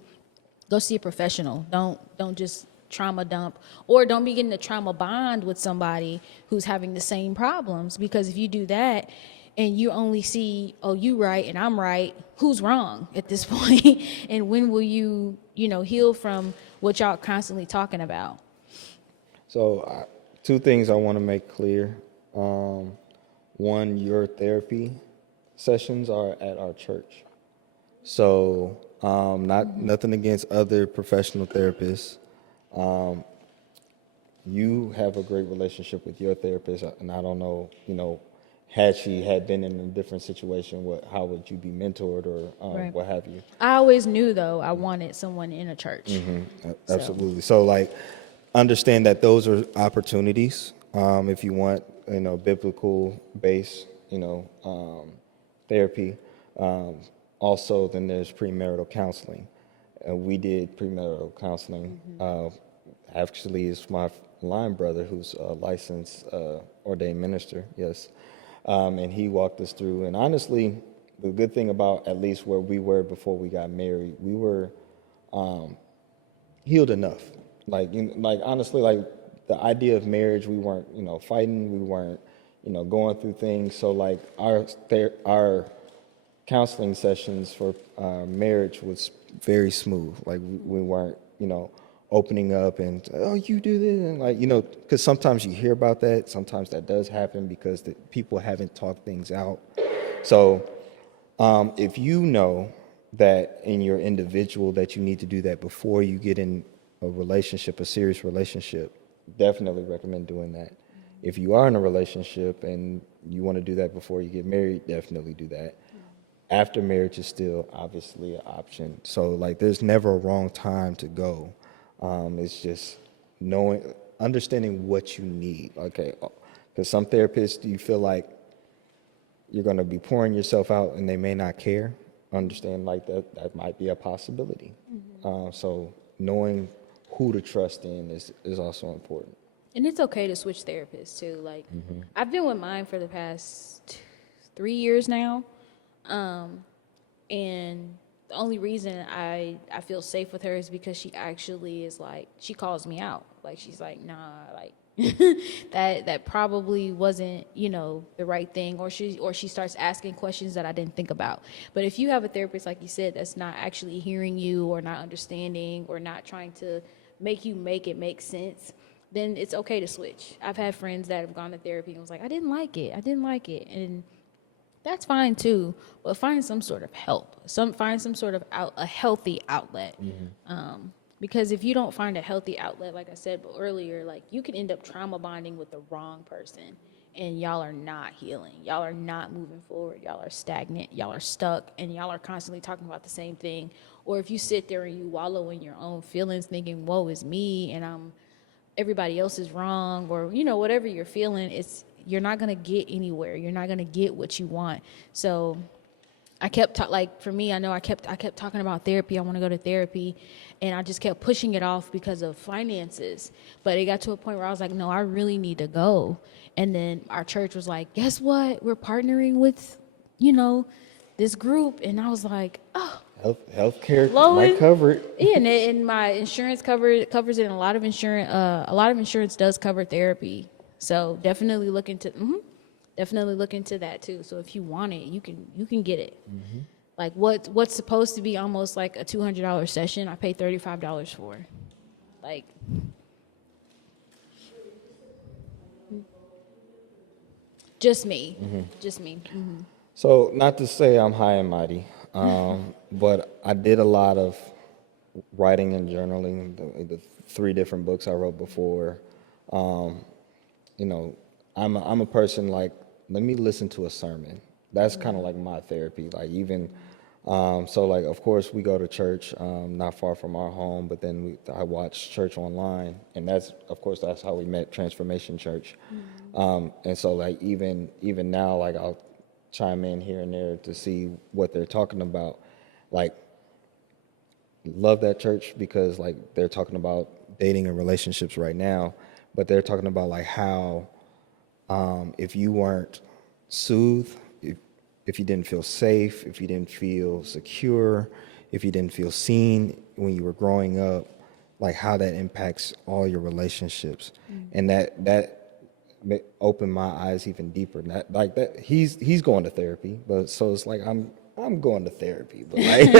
go see a professional. Don't just trauma dump, or don't begin to trauma bond with somebody who's having the same problems. Because if you do that and you only see, oh, you right and I'm right, who's wrong at this point? And when will you, heal from what y'all constantly talking about? So, two things I want to make clear. One, your therapy sessions are at our church. So, nothing against other professional therapists. You have a great relationship with your therapist, and I don't know, had she had been in a different situation, how would you be mentored or Right. what have you? I always knew, though, I wanted someone in a church. So. Absolutely. So, like, understand that those are opportunities. If you want, biblical based, therapy. Also, then there's premarital counseling. We did premarital counseling. Actually, it's my line brother who's a licensed ordained minister. Yes, and he walked us through. And honestly, the good thing about at least where we were before we got married, we were healed enough. Like honestly, like the idea of marriage, we weren't fighting, we weren't going through things. So like our counseling sessions for marriage was very smooth. Like we weren't opening up and oh you do this and like because sometimes you hear about that. Sometimes that does happen because the people haven't talked things out. So if you know that in your individual that you need to do that before you get in a relationship, a serious relationship, definitely recommend doing that. If you are in a relationship and you want to do that before you get married, definitely do that. After marriage is still obviously an option. So like there's never a wrong time to go. It's just understanding what you need. Okay, because some therapists, you feel like you're going to be pouring yourself out and they may not care. Understand like that might be a possibility. So knowing who to trust in is also important. And it's okay to switch therapists too. Like I've been with mine for the past 3 years now. And the only reason I feel safe with her is because she actually is like, she calls me out. Like she's like, nah, like that probably wasn't, the right thing. Or she starts asking questions that I didn't think about. But if you have a therapist, like you said, that's not actually hearing you or not understanding or not trying to make you make it make sense, then it's okay to switch. I've had friends that have gone to therapy and was like, I didn't like it. And that's fine too, but find some sort of help. Find some sort of a healthy outlet. Because if you don't find a healthy outlet, like I said earlier, like you can end up trauma bonding with the wrong person, and y'all are not healing. Y'all are not moving forward. Y'all are stagnant. Y'all are stuck, and y'all are constantly talking about the same thing. Or if you sit there and you wallow in your own feelings, thinking, "Woe is me," and everybody else is wrong, or whatever you're feeling, you're not gonna get anywhere. You're not gonna get what you want. So I kept for me, I know I kept talking about therapy. I want to go to therapy, and I just kept pushing it off because of finances. But it got to a point where I was like, no, I really need to go. And then our church was like, guess what? We're partnering with, this group, and I was like, oh. Healthcare might cover it. Yeah, and my insurance covers it. And a lot of insurance does cover therapy. So definitely look into that too. So if you want it, you can get it. Like what's supposed to be almost like a $200 session, I pay $35 for. Like, just me. So not to say I'm high and mighty, but I did a lot of writing and journaling. The 3 different books I wrote before. I'm a person like, let me listen to a sermon. That's kind of like my therapy. Like even, so like, of course we go to church, not far from our home, but then I watch church online, and that's how we met, Transformation Church. And so like, even now, like I'll chime in here and there to see what they're talking about. Like, love that church because like they're talking about dating and relationships right now, but they're talking about like how, if you weren't soothed, if you didn't feel safe, if you didn't feel secure, if you didn't feel seen when you were growing up, like how that impacts all your relationships, and that opened my eyes even deeper. That like that he's going to therapy, but so it's like I'm going to therapy, but like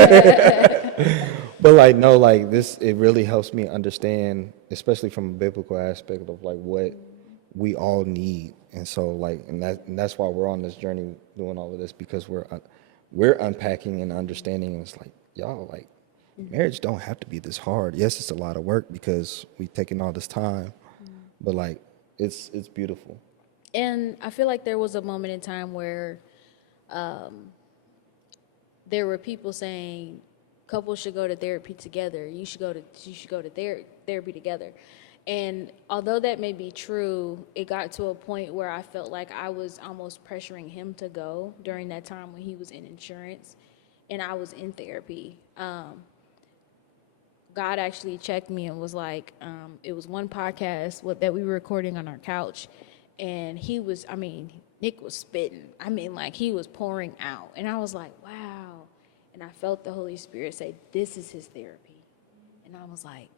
but like no, like this it really helps me understand, especially from a biblical aspect of like what we all need. And so like and that's why we're on this journey doing all of this, because we're unpacking and understanding, and it's like y'all, like marriage don't have to be this hard. Yes, it's a lot of work because we've taken all this time, but like it's beautiful. And I feel like there was a moment in time where there were people saying couples should go to therapy together. You should go to therapy together. And although that may be true, it got to a point where I felt like I was almost pressuring him to go during that time when he was in insurance and I was in therapy. God actually checked me and was like, it was one podcast that we were recording on our couch, and Nick was spitting. Like he was pouring out. And I was like, wow. And I felt the Holy Spirit say, this is his therapy. And I was like,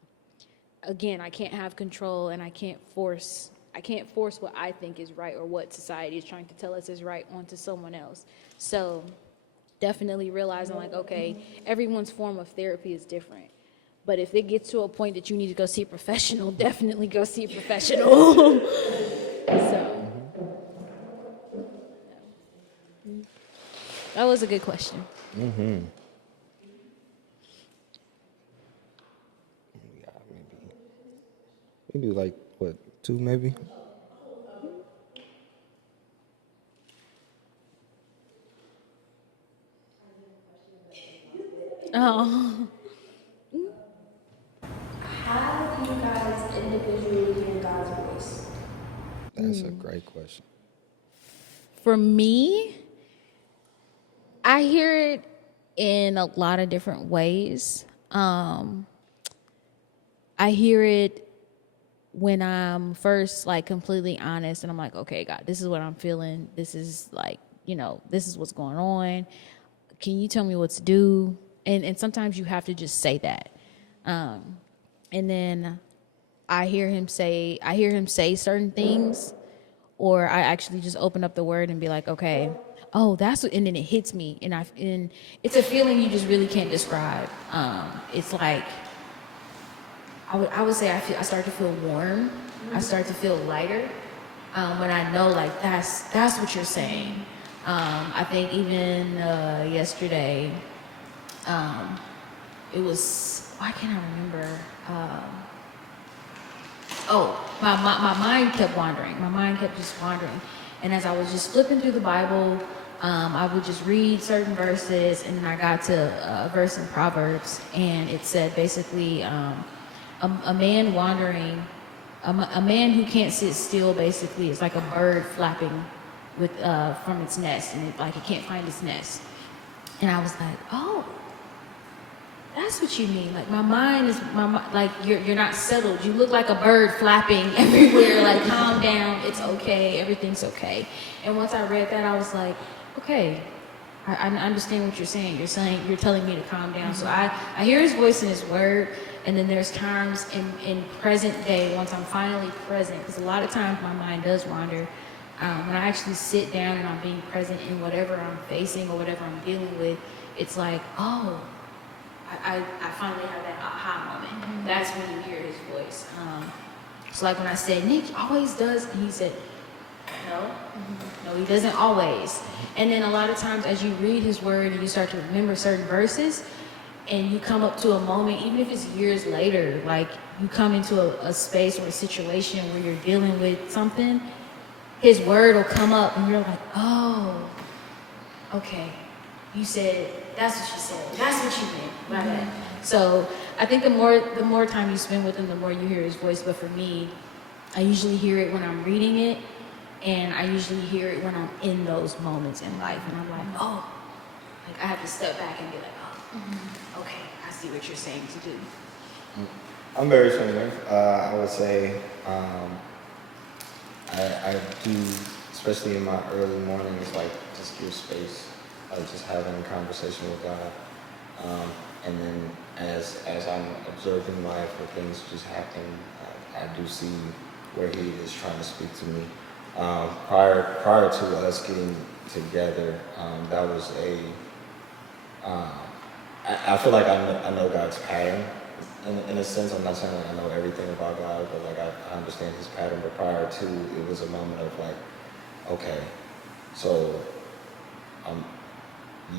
again, I can't have control, and I can't force what I think is right or what society is trying to tell us is right onto someone else. So definitely realizing like, okay, everyone's form of therapy is different. But if it gets to a point that you need to go see a professional, definitely go see a professional. So that was a good question. Yeah, maybe we do like what, 2 maybe. Oh. How do you guys individually hear God's voice? That's a great question. For me, I hear it in a lot of different ways. I hear it when I'm first like completely honest and I'm like, okay, God, this is what I'm feeling. This is like, this is what's going on. Can you tell me what to do? And sometimes you have to just say that. And then I hear him say certain things, or I actually just open up the word and be like, okay, oh, and then it hits me, and it's a feeling you just really can't describe. It's like, I would say I start to feel warm. I start to feel lighter when I know like that's what you're saying. I think even yesterday, it was, why can't I remember? My mind kept wandering. My mind kept just wandering. And as I was just flipping through the Bible, I would just read certain verses, and then I got to a verse in Proverbs, and it said basically, a man wandering, a man who can't sit still basically is like a bird flapping from its nest, and it can't find its nest. And I was like, oh, that's what you mean. Like like you're not settled. You look like a bird flapping everywhere. Like, calm down. It's okay. Everything's okay. And once I read that, I was like, okay, I understand what you're saying. You're telling me to calm down. So I hear his voice in his word. And then there's times in present day, once I'm finally present, because a lot of times my mind does wander. When I actually sit down and I'm being present in whatever I'm facing or whatever I'm dealing with, it's like, oh, I finally have that aha moment. Mm-hmm. That's when you hear his voice. So like when I said, Nick always does, and he said, no, he doesn't always. And then a lot of times as you read his word and you start to remember certain verses, and you come up to a moment, even if it's years later, like you come into a space or a situation where you're dealing with something, his word will come up and you're like, oh, okay. You said, that's what you said. That's what you meant by that. So I think the more time you spend with him, the more you hear his voice. But for me, I usually hear it when I'm reading it, and I usually hear it when I'm in those moments in life. And I'm like, oh, like I have to step back and be like, oh, okay, I see what you're saying to do. I'm very similar. I would say I do, especially in my early mornings, like just give space, just having a conversation with God. and then as I'm observing life or things just happen, I do see where he is trying to speak to me. Prior to us getting together, that was I feel like I know God's pattern. In a sense, I'm not saying like I know everything about God, but like I understand his pattern. But prior to, it was a moment of like, okay, so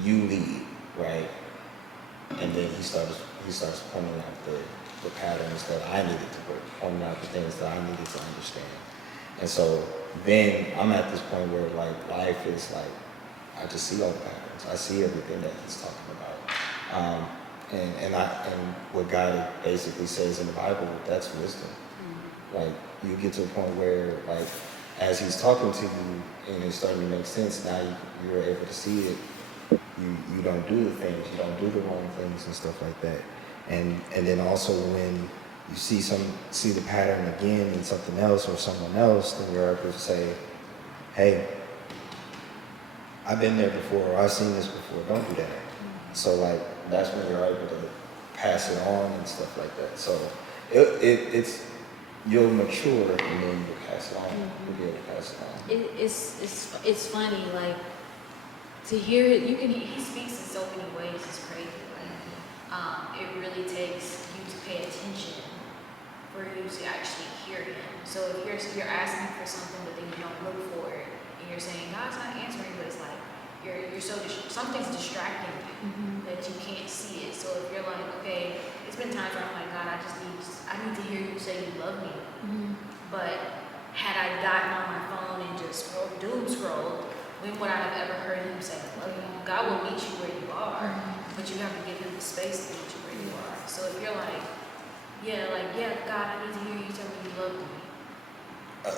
you lead, right? And then he starts pointing out the patterns that I needed to work, pointing out the things that I needed to understand. And so then I'm at this point where like life is like, I just see all the patterns. I see everything that he's talking about. And what God basically says in the Bible, that's wisdom. Like you get to a point where like as he's talking to you and it's starting to make sense, now you're able to see it. You don't do the things, you don't do the wrong things and stuff like that. And then also when you see the pattern again in something else or someone else, then you're able to say, hey, I've been there before, or I've seen this before, don't do that. So like that's when you're able to pass it on and stuff like that. So it's you'll mature and then you'll pass it on. You'll be able to pass it on. It's funny, like to hear it. He speaks in so many ways. It's crazy. Like it really takes you to pay attention for you to actually hear him. So if you're asking for something but then you don't look for it and you're saying God's not answering, but it's like you're so something's distracting you that you can't see it. So if you're like, okay, it's been times where I'm like, God, I need to hear you say you love me. But had I gotten on my phone and just doom scrolled, when would I have ever heard him say I love you? God will meet you where you are, but you have to give him the space to meet you where you are. So if you're like, yeah, God, I need to hear you tell me you love me. But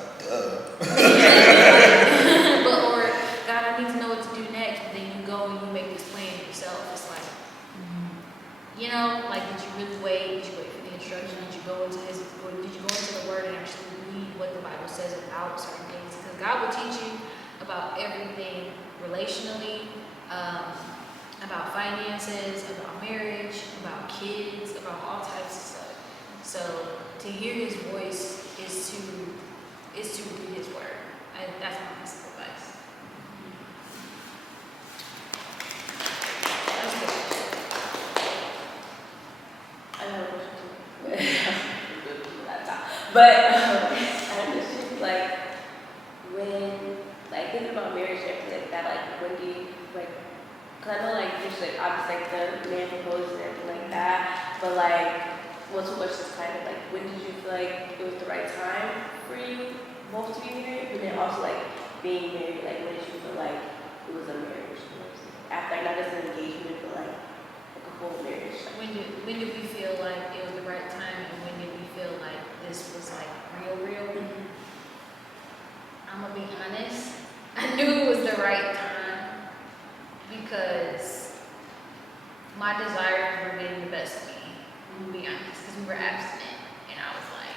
or God, I need to know what to do next. But then you go and you make this plan yourself. It's like, you know, like did you really wait? Did you wait for the instruction? Did you go into the Word and actually read what the Bible says about certain things? Because God will teach you about everything relationally, about finances, about marriage, about kids, about all types of stuff. So to hear His voice is to read His Word. That's my piece of advice. That's good. I have a question too. But I have a question, like, when, like, thinking about marriage and everything like that, like, when do you, like, because I know, like, there's, like, obviously, like, the man proposes and everything like that, but, like, what's the question is kind of, like, when did you feel like it was the right time for you both to be married, but then also, like, being married, like, when did you feel like it was a marriage? You know what I'm saying? After, like, not just an engagement, but, like a full marriage. When did we feel like it was the right time, and when did we feel like this was like real? I'm gonna be honest. I knew it was the right time because my desires were getting the best of me. I'm gonna be honest, because we were abstinent, and I was like,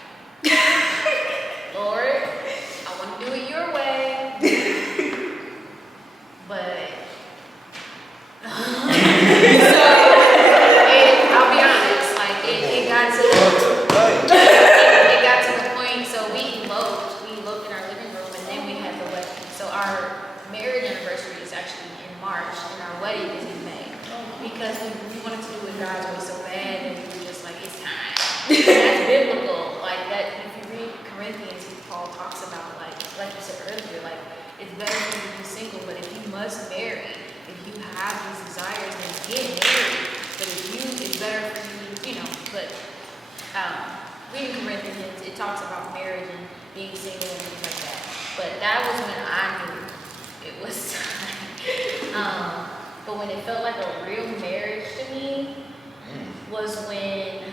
Lord, I want to do it your way, but so I'll be honest, like it got to the point. So we eloped in our living room, and then we had the wedding. So our marriage anniversary is actually in March, and our wedding is in May, because we wanted to do it God's way so bad, and we were just like, it's time. And that's biblical, like that. If you read Corinthians, Paul talks about like you said earlier, like it's better for you to be single, but if you must marry, if you have these desires, then get married. But it's better for you, you know. But reading Corinthians, it talks about marriage and being single and things like that. But that was when I knew it was time. But when it felt like a real marriage to me was when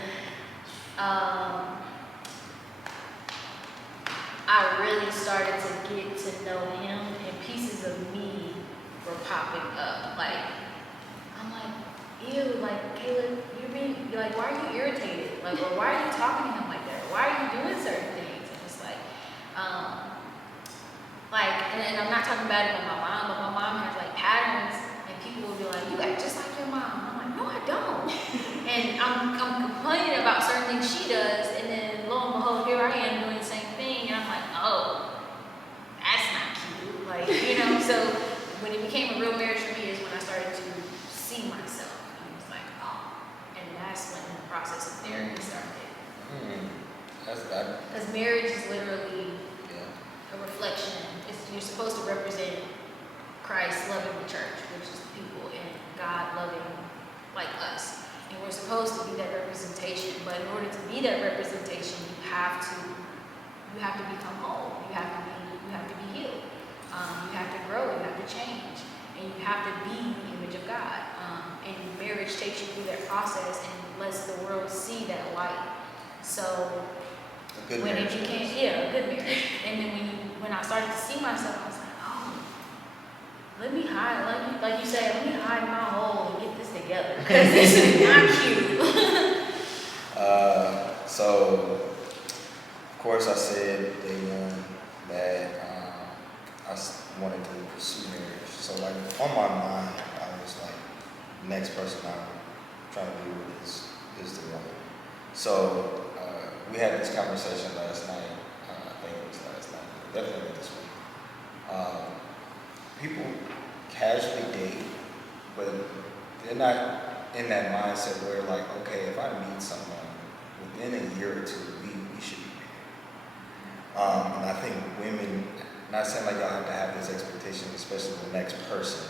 I really started to get to know him, and pieces of me were popping up. Like, I'm like, ew, like, Caleb, you're being, like, why are you irritated? Like, or why are you talking to him like that? Why are you doing certain things? And it's like, and I'm not talking bad about my mom, but my mom has, like, patterns, and people will be like, you act just like your mom. I'm like, no, I don't. And I'm complaining about certain things she does, and then lo and behold, here I am doing the same thing, and I'm like, oh, that's not cute. Like, so when it became a real marriage for me is when I started to see myself. And it was like, oh, and that's when the process of therapy started. That's that. Because marriage is literally Yeah. a reflection. You're supposed to represent Christ loving the church, which is the people, and God loving like us. And we're supposed to be that representation. But in order to be that representation, you have to become whole. You have to be healed. You have to grow. You have to change, and you have to be the image of God. And marriage takes you through that process and lets the world see that light. So A good when marriage. it became, a good marriage. And then when I started to see myself, I was like, oh, let me hide, like you said, let me hide my hole and get this together, because this is not cute. So, of course, I said day one that wanted to pursue marriage. So, like, on my mind, I was like, next person I'm trying to be with is the woman. So, we had this conversation last night. I think it was last night, but definitely this week. People casually date, but they're not in that mindset where, like, okay, if I meet someone within a year or two, we should be married. And I think women, not saying like y'all have to have this expectation, especially the next person,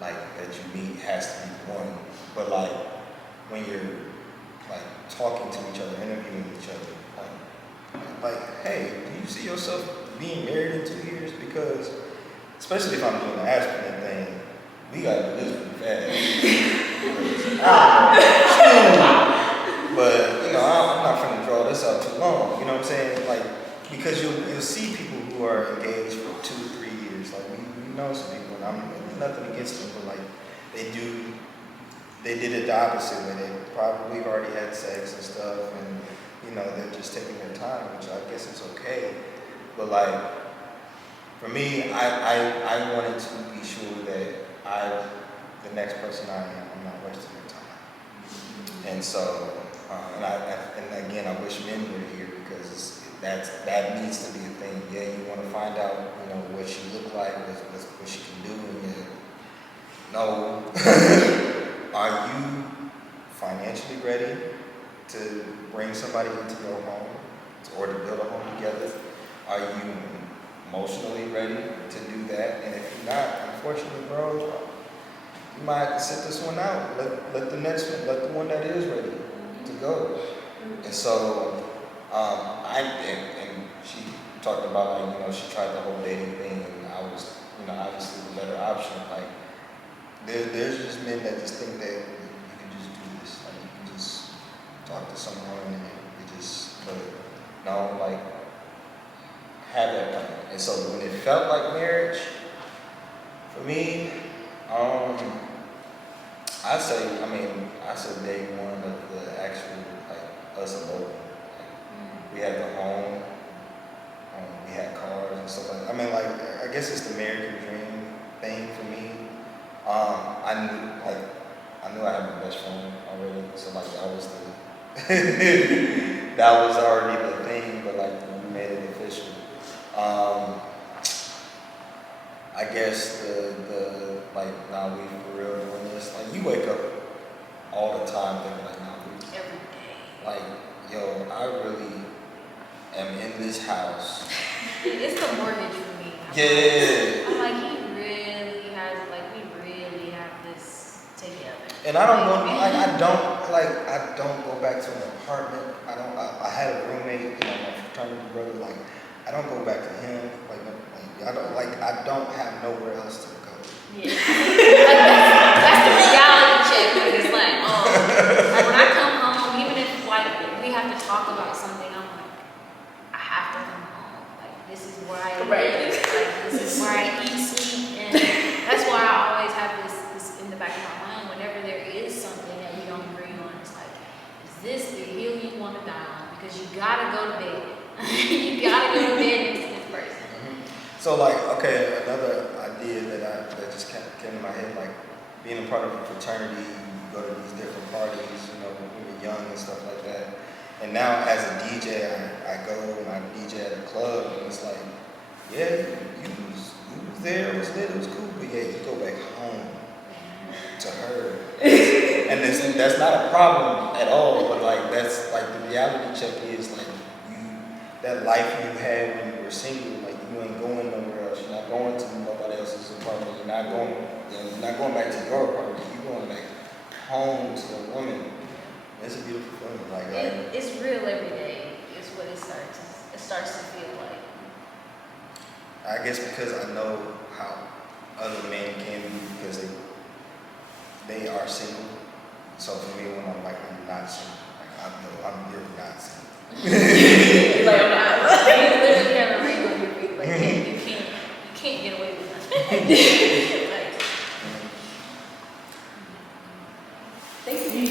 like, that you meet has to be one, but like, when you're like talking to each other, interviewing each other, like, hey, do you see yourself being married in 2 years? Because, especially if I'm doing the Aspen thing, we gotta do this pretty fast. But, I'm not finna draw this out too long, you know what I'm saying? Like, because you'll see people who are engaged for 2 or 3 years, like, we know some people, and I'm nothing against them, but like, they did it the opposite way. They probably already had sex and stuff, and they're just taking their time, which I guess is okay. But like, for me, I wanted to be sure that the next person I am, I'm not wasting their time. And so, and again, I wish men were here, because that needs to be a thing. Yeah, you want to find out, what she look like, what she can do, and no. Are you financially ready to bring somebody into your home or to build a home together? Are you emotionally ready to do that? And if you're not, unfortunately, bro, you might have to sit this one out. Let the one that is ready to go. And so, and she talked about, like, she tried the whole dating thing, and I was, obviously the better option. Like, there's just men that just think that you can just do this. Like, you can just talk to someone and you just, but no, like, have that plan. And so when it felt like marriage, for me, I said day one of the actual, like, us alone. Like, we had the home, we had cars and stuff like that. I guess it's the American dream thing for me. I knew I had my best friend already, so like that was that was already the thing, but like we made it official. I guess the like, now we for real doing this. Like, you wake up all the time thinking like, now we Every day. like, yo, I really am in this house. It's the mortgage for me. Yeah. I'm like, we really have this together. And I don't go back to an apartment. I had a roommate, my fraternity brother. Like, I don't go back to him. I don't have nowhere else to go. Yeah. That's the reality check. It's like, when I come home, even if we have to talk about something, I'm like, I have to come home. Like, this is where I live. Like, this is where I eat, sleep, and that's why I always have this in the back of my mind. Whenever there is something that we don't agree on, it's like, is this the hill you want to die on? Because you gotta go to bed. You gotta go to bed next to this person. So, like, okay, another idea that just came to my head, like, being a part of a fraternity, you go to these different parties, you know, when you're young and stuff like that. And now as a DJ, I go and I DJ at a club, and it's like, yeah, you was there, it was lit, it was cool, but yeah, you go back home to her. And that's not a problem at all, but like that's like the reality check is like that life you had when you were single, like you ain't going nowhere else. You're not going to nobody else's apartment. You're not going back to your apartment. You're going back home to a woman. It's a beautiful feeling. Like It's real every day. Is what it starts to feel like. I guess because I know how other men can be because they are single. So for me, when I'm like I'm not single, like I'm really not single. Like I'm not. You literally have a ring on your feet. Like you can't get away with nothing. Like, Thank you.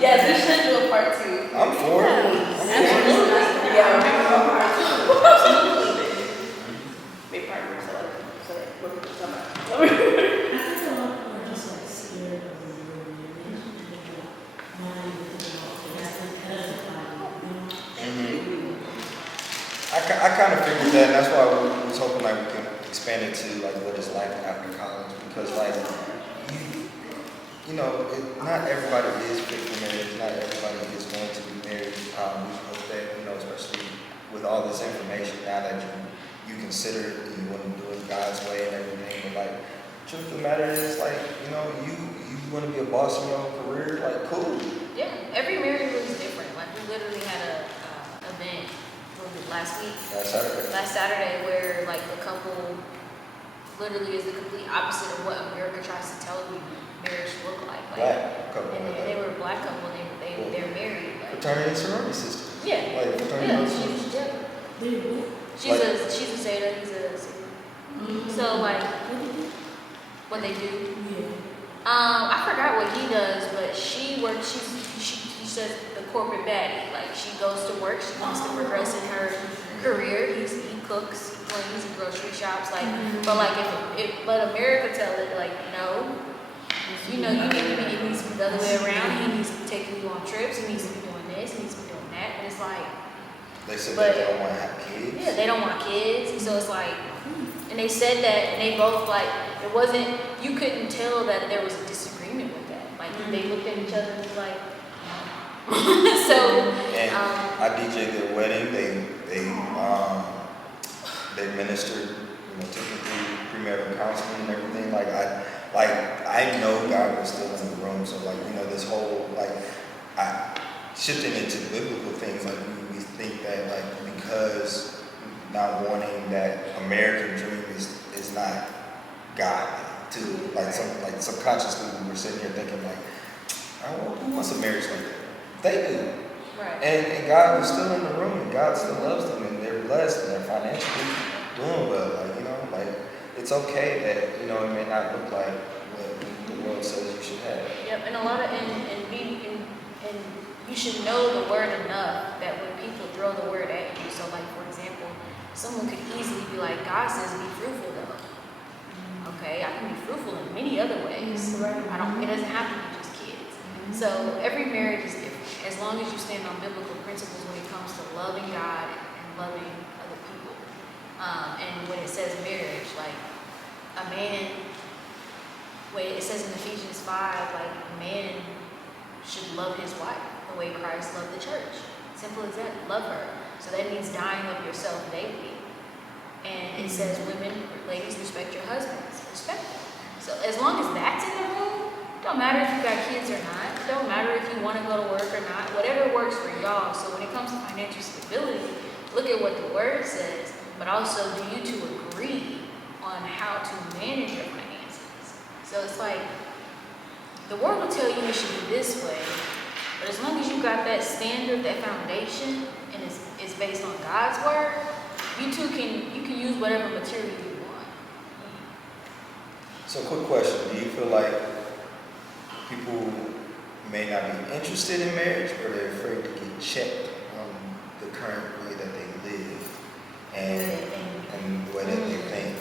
Yes, we should do a part 2. I'm for it. Absolutely. Yeah, we're gonna do a part 2. Absolutely. Be partners, so we're talking about. I kind of figured that, and that's why we was hoping like we can expand it to like what it's like after college, because like you know, not everybody is fit for marriage, not everybody is going to be married. We hope that, you know, especially with all this information now that you consider it and you want to do it God's way and everything, but like truth of the matter is like, you know, you want to be a boss in your own career, like cool. yeah, every marriage was different. Like we literally had a event last week. Last Saturday, where like the couple literally is the complete opposite of what America tries to tell you marriage look like. Black couple. And they were a black couple. They're married. Like, Fraternity and sorority sisters. yeah. Like fraternity and sorority. She's a Zeta. He's a Sigma. So like, what they do? I forgot what he does, but she works. She says the corporate baddie. Like she goes to work. She wants to progress in her career. He cooks, he cleans, he grocery shops. Like, but like but America tell it like no. You know, it needs to be the other way around. He needs to be taking you on trips. He needs to be doing this. He needs to be doing that. And it's like, they said that they don't want to have kids. yeah, they don't want kids. And so it's like, and they said that, and they both like, it wasn't, you couldn't tell that there was a disagreement with that. Like they looked at each other and was like, so. And I DJ'd their wedding. They ministered, you know, took me through premarital counseling and everything. I know God was still in the room. So like, you know, this whole shifting into biblical things, like we think that like because not wanting that American dream is not God too. Like subconsciously we were sitting here thinking like, oh, who wants a marriage like that? They do. Right. And God was still in the room, and God still loves them, and they're blessed, and they're financially doing well. Like, you know, like it's okay that, you know, it may not look like what the world says you should have. Yep, and a lot of and you should know the word enough that when people throw the word at you, so like for example, someone could easily be like, God says be fruitful though. Okay, I can be fruitful in many other ways. It doesn't have to be just kids. So every marriage is different. As long as you stand on biblical principles when it comes to loving God and loving other people. And when it says marriage, like a man, when it says in Ephesians 5, like a man should love his wife the way Christ loved the church. Simple as that, love her. So that means dying of yourself daily. And it says women, ladies, respect your husbands. Respect them. So as long as that's in the room, don't matter if you got kids or not. Don't matter if you want to go to work or not. Whatever works for y'all. So when it comes to financial stability, look at what the word says, but also do you two agree on how to manage your finances? So it's like the world will tell you it should be this way, but as long as you got that standard, that foundation, and it's based on God's word, you can use whatever material you want. So quick question, do you feel like people may not be interested in marriage, or they're afraid to get checked on the current way that they live and the way that they think.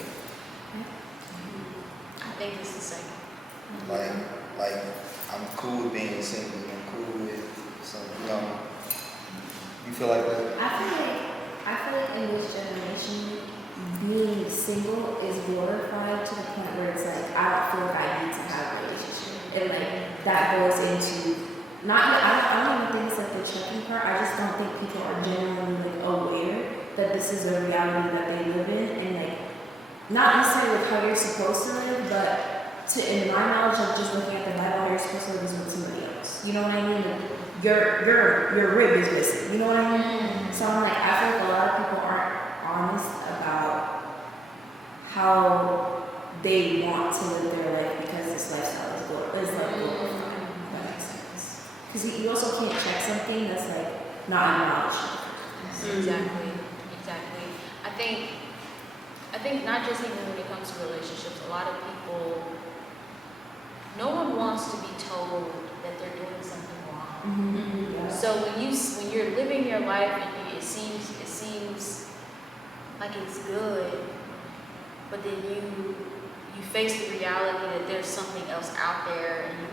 I think it's the same. Like I'm cool with being single. I'm cool with some, you feel like that? I feel like in this generation, being single is glorified to the point where it's like I don't feel like I need to have a relationship, and like that goes into I don't even think it's like the checking part. I just don't think people are genuinely like aware that this is a reality that they live in, and like not necessarily like how you're supposed to live, but in my knowledge of just looking at the Bible, how you're supposed to live is with somebody else. You know what I mean? Like, your rib is missing. You know what I mean? So I'm like, I feel like a lot of people aren't honest about how they want to live their life because this lifestyle is like glorified. If that makes sense. Because you also can't check something that's like not acknowledged. Exactly. I think not just even when it comes to relationships, a lot of people, no one wants to be told that they're doing something wrong. Yeah. So when you're living your life and it seems like it's good, but then you face the reality that there's something else out there, and you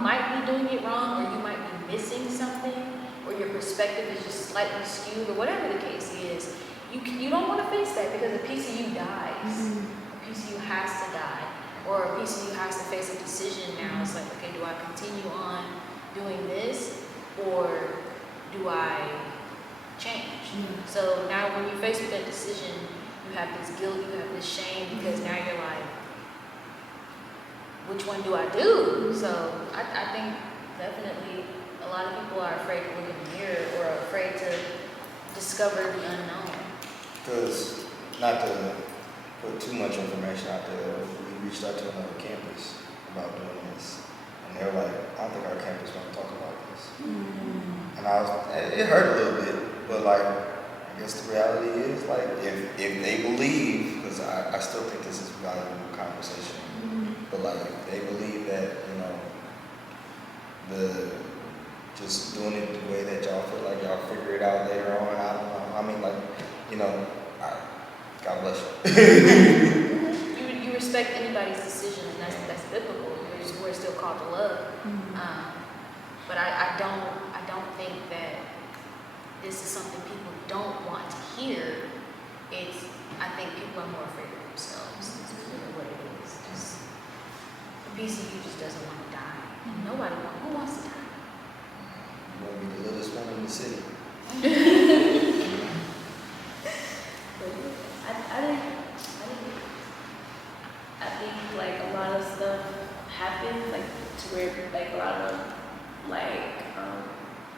might be doing it wrong, or you might be missing something, or your perspective is just slightly skewed, or whatever the case is. You don't want to face that because a piece of you dies. A piece of you has to die, or a piece of you has to face a decision now. It's like, okay, do I continue on doing this, or do I change? So now when you're faced with that decision, you have this guilt, you have this shame, because now you're like, which one do I do? So I think definitely a lot of people are afraid to look in the mirror, or are afraid to discover the unknown. Because, not to put too much information out there, we reached out to another campus about doing this. And they were like, I don't think our campus want to talk about this. And it hurt a little bit, but like, I guess the reality is, like, if they believe, because I still think this is a valuable conversation, but like, if they believe that, just doing it the way that y'all feel like y'all figure it out later on, I don't know. I mean, like, God bless you. You respect anybody's decision, and that's biblical. We're still called to love. But I don't think that this is something people don't want to hear. I think people are more afraid of themselves. It's really what it is. Just a piece of you just doesn't want to die. And who wants to die? You want to be the littlest one in the city. I think like a lot of stuff happens like to where like a lot of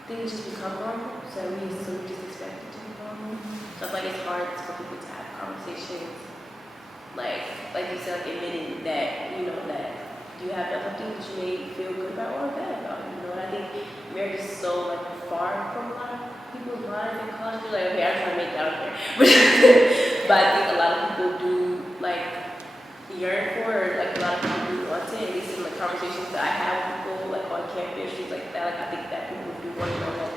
things just become normal. So we just expect it to be normal. So I feel like it's hard for people to have conversations like you said, like admitting that that you have done something that you may feel good about or bad about. And I think marriage is so like far from a lot of people's minds and college. They're like, okay, I'm trying to make that up here. But I think a lot of people do like yearn for, or like a lot of people do want it. At least in the conversations that I have with people like on campus, things like that. Like I think that people do want to know like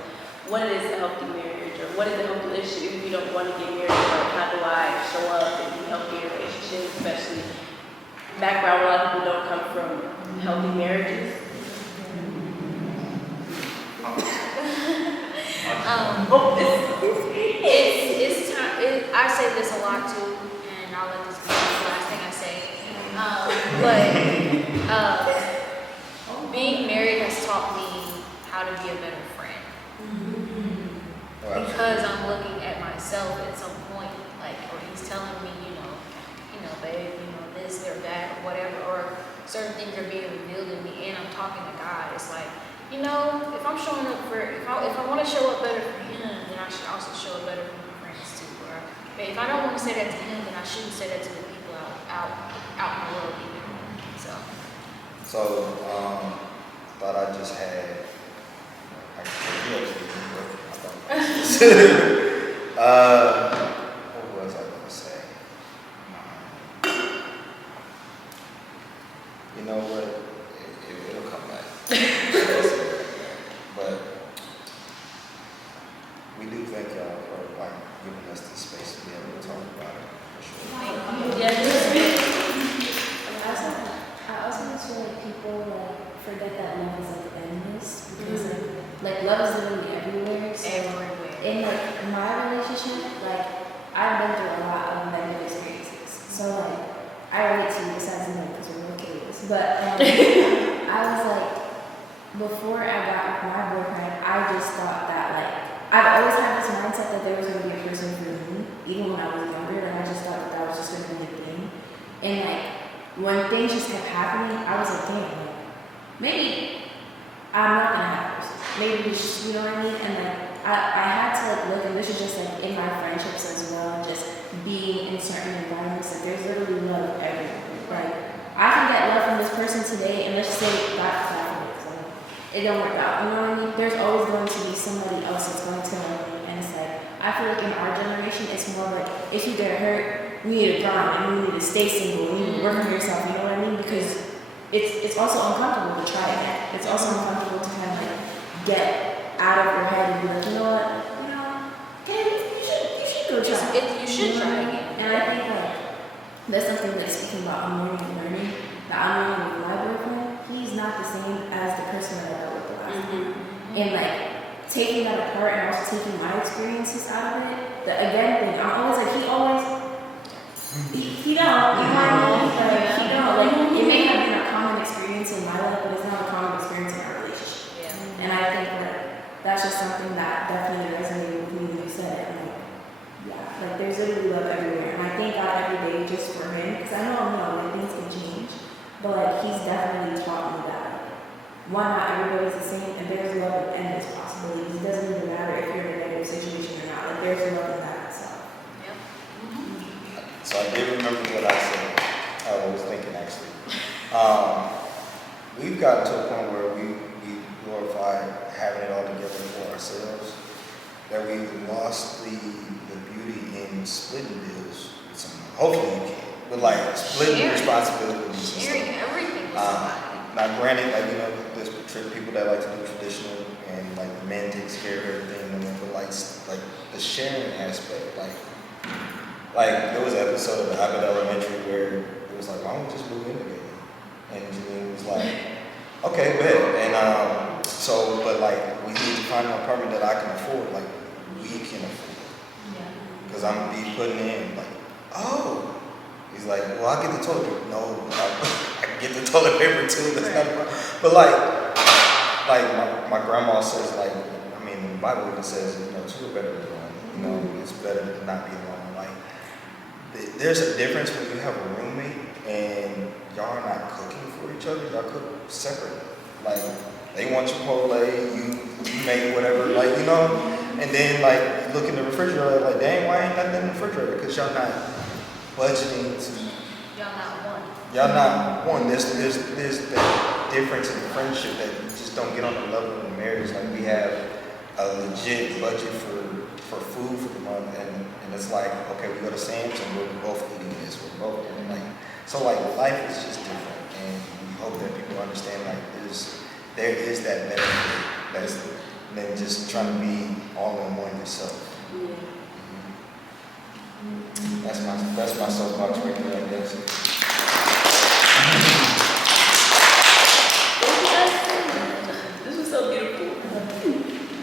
what it is a healthy marriage, or what is a healthy relationship. If you don't want to get married, like how do I show up and be healthy in a relationship, especially background where a lot of people don't come from healthy marriages. It's time. I say this a lot too, and I'll let this be the last thing I say. But being married has taught me how to be a better friend. Because I'm looking at myself at some point, like, or he's telling me, babe, this or that or whatever, or certain things are being revealed in me, and I'm talking to God. It's like, if I'm showing up if I want to show up better for him, then I should also show up better for my friends too. Or if I don't want to say that to him, then I shouldn't say that to the people out in the world either. So, Thought I just had. What was I going to say? You know what? It'll come back. But we do thank y'all be able to talk about it for sure. Yeah, this is I also just feel like people like forget that love is like endless because like love is literally everywhere. So Everywhere. in like my relationship, like I've been through a lot of negative experiences. So like I relate to you besides you because we're both kids. But I was like before I got with my boyfriend, I just thought that like I've always had this mindset that there was gonna be a person for me, even when I was younger, and I just thought that that was just gonna be a thing. And like when things just kept happening, I was like, damn, like, maybe I'm not gonna have this. Maybe we just, you know what I mean? And like I had to like look, and this is just like in my friendships as well, just being in certain environments, like there's literally love everywhere. Like I can get love from this person today, and let's say God it don't work out. You know what I mean? There's always going to be somebody else that's going to love me. And it's like, I feel like in our generation, it's more like, if you get hurt, you need to grind, and you need to stay single, you need to work on yourself, you know what I mean? Because it's also uncomfortable to try again. It's also uncomfortable to kind of like get out of your head and be like, you know what? Hey, you should go try. You should You know what I try. mean? And I think like, that's something that's speaking about unlearning and learning. That I'm learning with my boyfriend, he's not the same as the person that I got with the last time. And like taking that apart and also taking my experiences out of it, the again thing, I'm always like, he don't, you know what I mean? Like, he don't, like, it may have been a common experience in my life, but it's not a common experience in our relationship. Yeah. And I think that that's just something that definitely resonated with me when you said it. I'm like, yeah, like there's literally love everywhere. And I thank God every day just for him, because I know, like things can change. But like he's definitely taught me that like, one, not everybody's the same, and there's love in endless possibilities. It doesn't even matter if you're in a negative situation or not. Like there's love in that itself. So I did remember what I said. I was thinking actually. We've gotten to a point where we glorify having it all together for ourselves, that we've lost the beauty in splitting bills with someone. Hopefully you can. But like splitting responsibilities. Sharing everything with somebody. Now granted, like there's people that like to do traditional and like the man takes care of everything, and then but like the sharing aspect, like there was an episode of Abbott Elementary where it was like, why don't we just move in together? And Janine was like, okay, bet. And so, but like we need to find an apartment that I can afford, like we can afford. Because I'm gonna be putting in like, oh. He's like, well, I'll get the toilet paper. No, I can get the toilet paper too. That's not a problem. But like my grandma says, like, I mean, the Bible even says, you know, two are better than one. You know, it's better to not be alone. Like, there's a difference when you have a roommate and y'all are not cooking for each other. Y'all cook separately. Like, they want Chipotle, you make whatever, like, you know. And then like, you look in the refrigerator, like, dang, why ain't nothing in the refrigerator? Because y'all not budgeting to. Y'all not one. There's that difference in friendship that you just don't get on the level of marriage. Like we have a legit budget for food for the month, and it's like, okay, we go to Sam's and we're both eating this. We're both like, so like life is just different, and we hope that people understand like there is that benefit that's than just trying to be all in one yourself. That's my soapbox right there, I guess. This was so beautiful.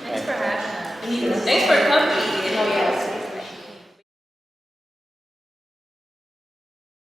Thanks for having us. Thanks for coming.